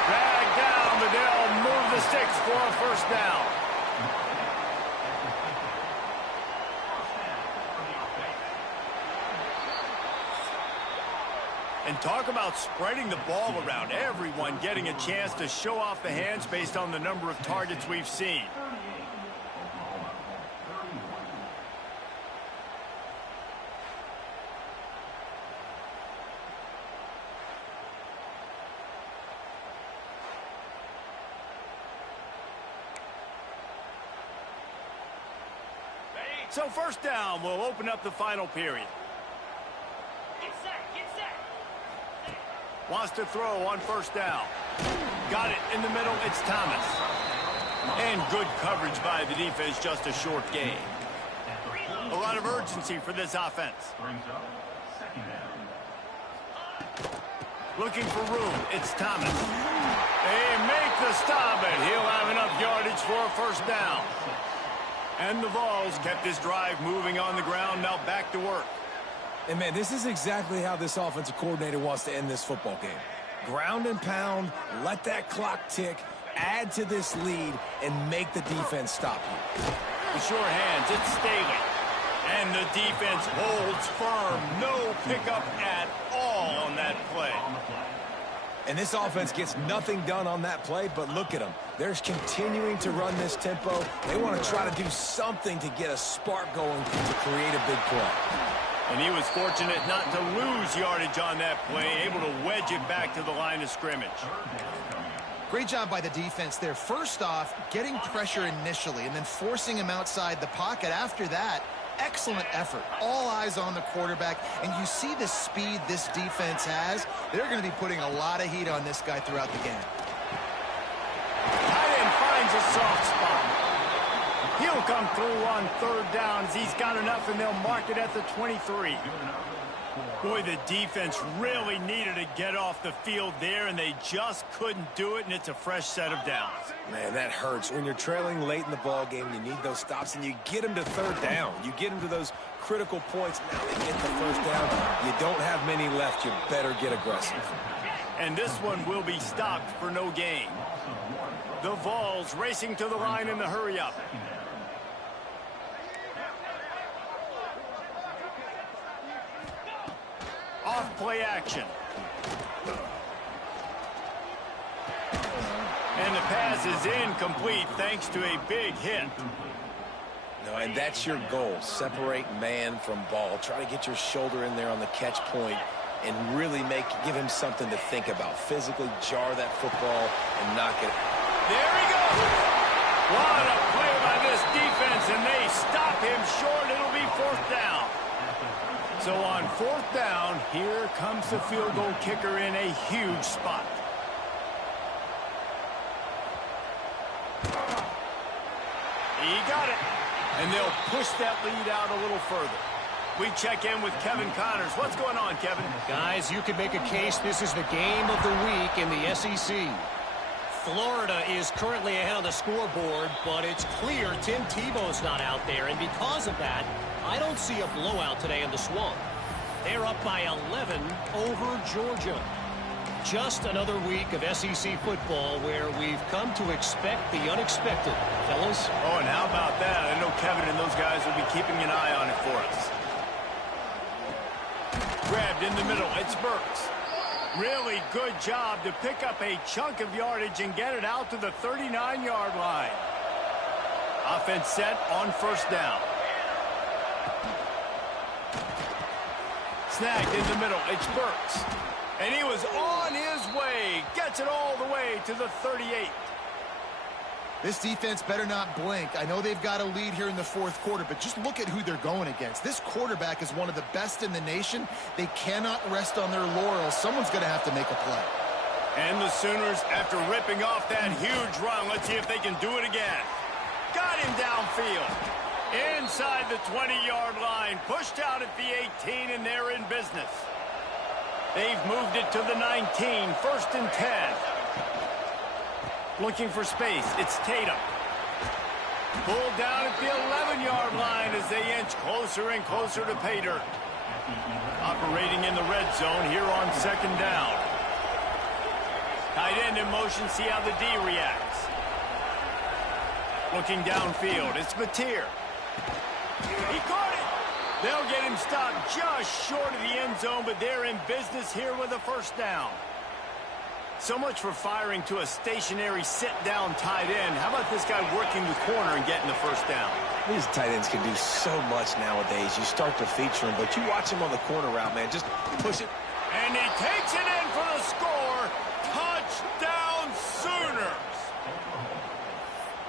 Drag down, but they'll move the sticks for a first down. And talk about spreading the ball around. Everyone getting a chance to show off the hands based on the number of targets we've seen. So first down will open up the final period. Get set, get set. Wants to throw on first down. Got it in the middle, it's Thomas. And good coverage by the defense, just a short gain. A lot of urgency for this offense. Looking for room, it's Thomas. They make the stop, and he'll have enough yardage for a first down. And the Vols kept this drive moving on the ground, now back to work. And, man, this is exactly how this offensive coordinator wants to end this football game. Ground and pound, let that clock tick, add to this lead, and make the defense stop you. The sure hands, it's Staley. And the defense holds firm. No pickup at all on that play. And this offense gets nothing done on that play, but look at them. They're continuing to run this tempo. They want to try to do something to get a spark going to create a big play. And he was fortunate not to lose yardage on that play, able to wedge it back to the line of scrimmage. Great job by the defense there. First off, getting pressure initially and then forcing him outside the pocket. After that, excellent effort. All eyes on the quarterback, and you see the speed this defense has. They're going to be putting a lot of heat on this guy throughout the game. Tight end finds a soft spot. He'll come through on third downs. He's got enough, and they'll mark it at the 23. Boy, the defense really needed to get off the field there, and they just couldn't do it, and it's a fresh set of downs. Man, that hurts. When you're trailing late in the ball game, you need those stops, and you get them to third down. You get them to those critical points. Now they get the first down. You don't have many left. You better get aggressive. And this one will be stopped for no gain. The Vols racing to the line in the hurry-up. Off-play action. And the pass is incomplete thanks to a big hit. No, and that's your goal. Separate man from ball. Try to get your shoulder in there on the catch point and really give him something to think about. Physically jar that football and knock it. There he goes. What a play by this defense, and they stop him short. It'll be fourth down. So on fourth down, here comes the field goal kicker in a huge spot. He got it. And they'll push that lead out a little further. We check in with Kevin Connors. What's going on, Kevin? Guys, you could make a case this is the game of the week in the SEC. Florida is currently ahead on the scoreboard, but it's clear Tim Tebow's not out there, and because of that, I don't see a blowout today in the Swamp. They're up by 11 over Georgia. Just another week of SEC football where we've come to expect the unexpected, fellas. Oh, and how about that? I know Kevin and those guys will be keeping an eye on it for us. Grabbed in the middle. It's Burks. Really good job to pick up a chunk of yardage and get it out to the 39-yard line. Offense set on first down. Snagged in the middle. It's Burks. And he was on his way. Gets it all the way to the 38. This defense better not blink. I know they've got a lead here in the fourth quarter, but just look at who they're going against. This quarterback is one of the best in the nation. They cannot rest on their laurels. Someone's going to have to make a play. And the Sooners, after ripping off that huge run, let's see if they can do it again. Got him downfield. Inside the 20-yard line. Pushed out at the 18, and they're in business. They've moved it to the 19. First and 10. Looking for space. It's Tatum. Pulled down at the 11-yard line as they inch closer and closer to pay dirt. Operating in the red zone here on second down. Tight end in motion. See how the D reacts. Looking downfield. It's Mateer. He caught it. They'll get him stopped just short of the end zone, but they're in business here with a first down. So much for firing to a stationary sit-down tight end. How about this guy working the corner and getting the first down? These tight ends can do so much nowadays. You start to feature them, but you watch him on the corner route, man. Just push it. And he takes it in for the score. Touchdown, Sooners.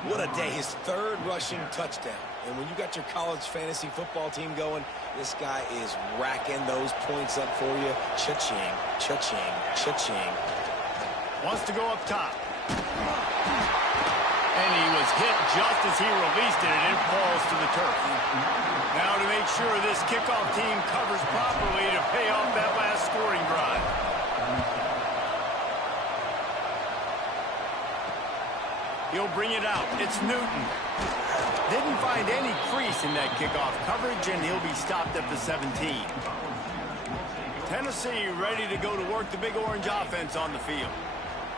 What a day. His third rushing touchdown. And when you got your college fantasy football team going, this guy is racking those points up for you. Cha-ching, cha-ching, cha-ching. Wants to go up top. And he was hit just as he released it, and it falls to the turf. Now to make sure this kickoff team covers properly to pay off that last scoring drive. He'll bring it out. It's Newton. Didn't find any crease in that kickoff coverage, and he'll be stopped at the 17. Tennessee ready to go to work the Big Orange offense on the field.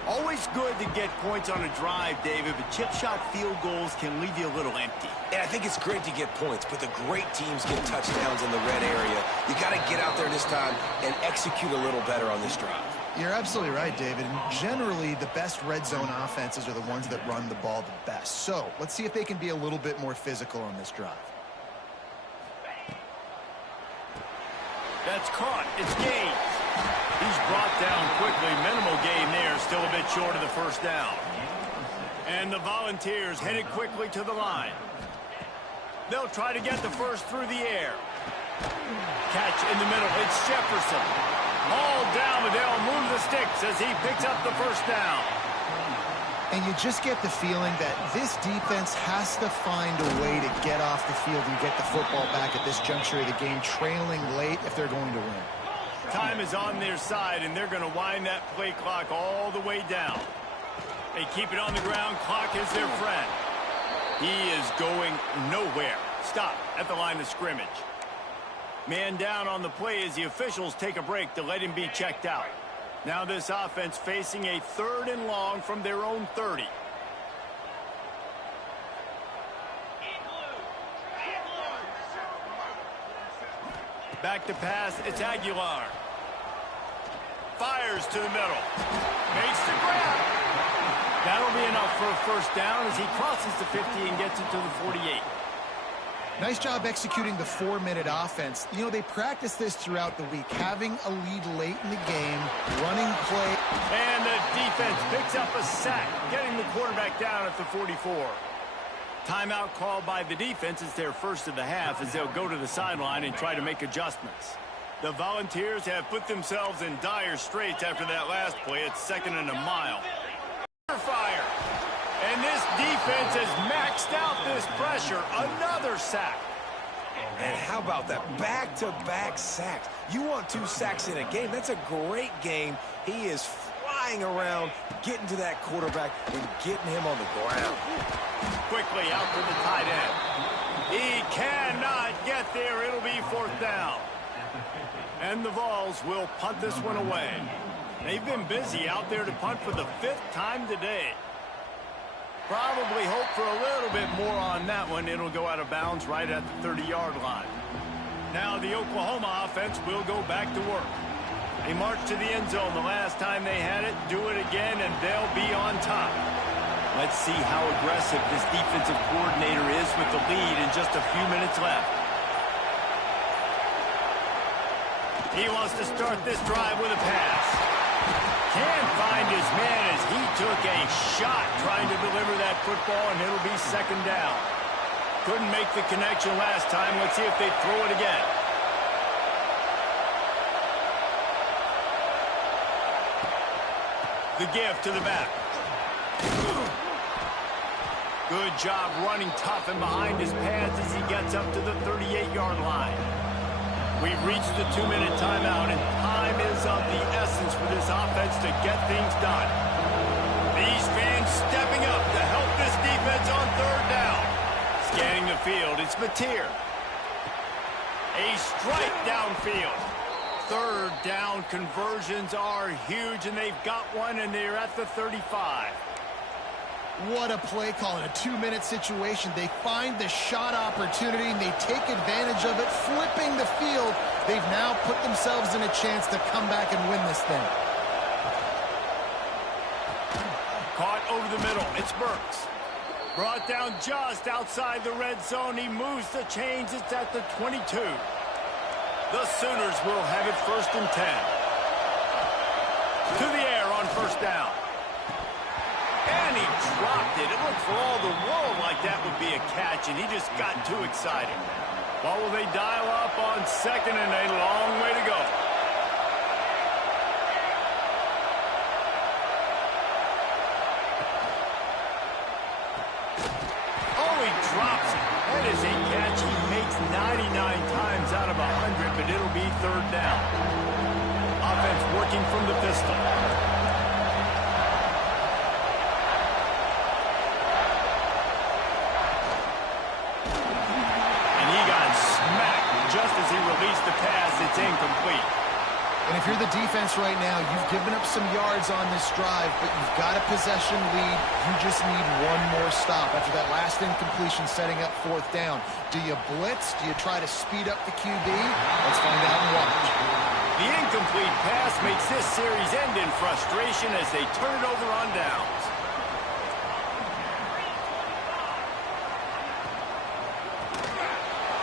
Always good to get points on a drive, David, but chip shot field goals can leave you a little empty. Yeah, I think it's great to get points, but the great teams get touchdowns in the red area. You got to get out there this time and execute a little better on this drive. You're absolutely right, David. And generally, the best red zone offenses are the ones that run the ball the best. So let's see if they can be a little bit more physical on this drive. That's caught. It's gained. He's brought down quickly. Minimal gain there. Still a bit short of the first down. And the Volunteers headed quickly to the line. They'll try to get the first through the air. Catch in the middle. It's Jefferson. All down, but they'll move the sticks as he picks up the first down. And you just get the feeling that this defense has to find a way to get off the field and get the football back at this juncture of the game, trailing late if they're going to win. Time is on their side, and they're going to wind that play clock all the way down. They keep it on the ground. Clock is their friend. He is going nowhere. Stop at the line of scrimmage. Man down on the play as the officials take a break to let him be checked out. Now this offense facing a 3rd and long from their own 30. Back to pass, it's Aguilar. Fires to the middle. Makes the grab. That'll be enough for a first down as he crosses the 50 and gets it to the 48. Nice job executing the 4-minute offense. You know, they practice this throughout the week, having a lead late in the game, running play. And the defense picks up a sack, getting the quarterback down at the 44. Timeout called by the defense. It's their first of the half as they'll go to the sideline and try to make adjustments. The Volunteers have put themselves in dire straits after that last play. It's 2nd and a mile. Fire. And this defense has maxed out this pressure. Another sack. And how about that? Back-to-back sacks. You want 2 sacks in a game. That's a great game. He is flying around, getting to that quarterback and getting him on the ground. Quickly out to the tight end. He cannot get there. It'll be 4th down. And the Vols will punt this one away. They've been busy out there to punt for the 5th time today. Probably hope for a little bit more on that one. It'll go out of bounds right at the 30-yard line. Now the Oklahoma offense will go back to work. They marched to the end zone the last time they had it. Do it again, and they'll be on top. Let's see how aggressive this defensive coordinator is with the lead and just a few minutes left. He wants to start this drive with a pass. Can't find his man as he took a shot trying to deliver that football, and it'll be 2nd down. Couldn't make the connection last time. Let's see if they throw it again. The give to the back. Good job running tough and behind his pads as he gets up to the 38-yard line. We've reached the 2-minute timeout, and time is of the essence for this offense to get things done. These fans stepping up to help this defense on 3rd down. Scanning the field, it's Mateer. A strike downfield. 3rd down conversions are huge, and they've got one, and they're at the 35. What a play call in a 2-minute situation. They find the shot opportunity, and they take advantage of it, flipping the field. They've now put themselves in a chance to come back and win this thing. Caught over the middle. It's Burks. Brought down just outside the red zone. He moves the chains. It's at the 22. The Sooners will have it 1st and 10. To the air on 1st down. And he dropped it. It looked for all the world like that would be a catch, and he just got too excited. Well, will they dial up on 2nd and a long way to go? Oh, he drops it. That is a catch he makes 99 times out of 100, but it'll be 3rd down. Offense working from the pistol. Just as he released the pass, it's incomplete. And if you're the defense right now, you've given up some yards on this drive, but you've got a possession lead. You just need one more stop after that last incompletion setting up 4th down. Do you blitz? Do you try to speed up the QB? Let's find out and watch. The incomplete pass makes this series end in frustration as they turn it over on downs.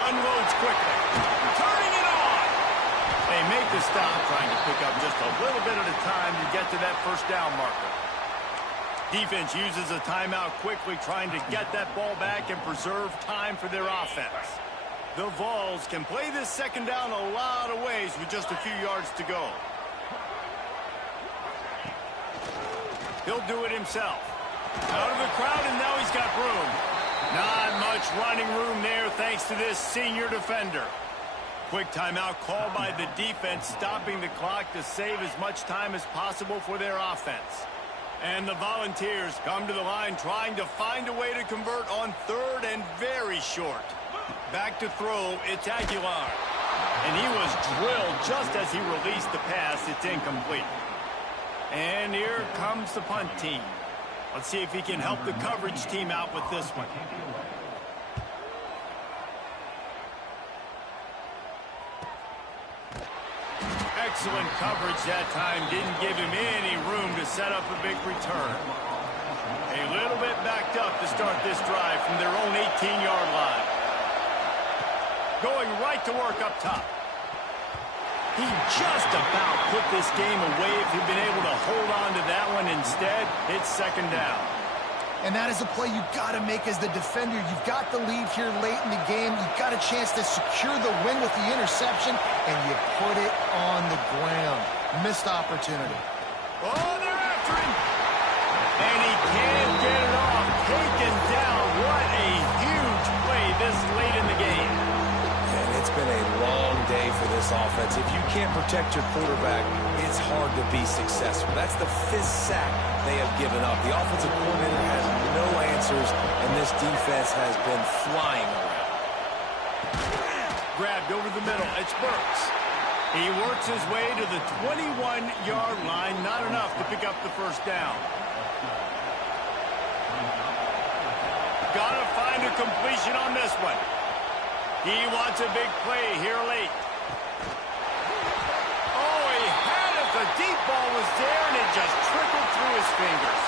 Unloads quickly. Turning it on. They make the stop, trying to pick up just a little bit at a time to get to that first down marker. Defense uses a timeout quickly, trying to get that ball back and preserve time for their offense. The Vols can play this second down a lot of ways with just a few yards to go. He'll do it himself. Out of the crowd, and now he's got room. Not much running room there thanks to this senior defender. Quick timeout called by the defense, stopping the clock to save as much time as possible for their offense. And the Volunteers come to the line trying to find a way to convert on third and very short. Back to throw, it's Aguilar. And he was drilled just as he released the pass. It's incomplete. And here comes the punt team. Let's see if he can help the coverage team out with this one. Excellent coverage that time. Didn't give him any room to set up a big return. A little bit backed up to start this drive from their own 18-yard line. Going right to work up top. He just about put this game away if he'd been able to hold on to that one. Instead, it's second down. And that is a play you've got to make as the defender. You've got the lead here late in the game. You've got a chance to secure the win with the interception, and you put it on the ground. Missed opportunity. Oh, they're after him. And he can't get it off. Taken down. What a huge play this late in the game. And it's been a long day for this offense. If you can't protect your quarterback, it's hard to be successful. That's the fifth sack they have given up. The offensive coordinator has no answers, and this defense has been flying around. Grabbed over the middle. It's Burks. He works his way to the 21-yard line. Not enough to pick up the first down. Gotta find a completion on this one. He wants a big play here late. Oh, he had it. The deep ball was there, and it just trickled through his fingers.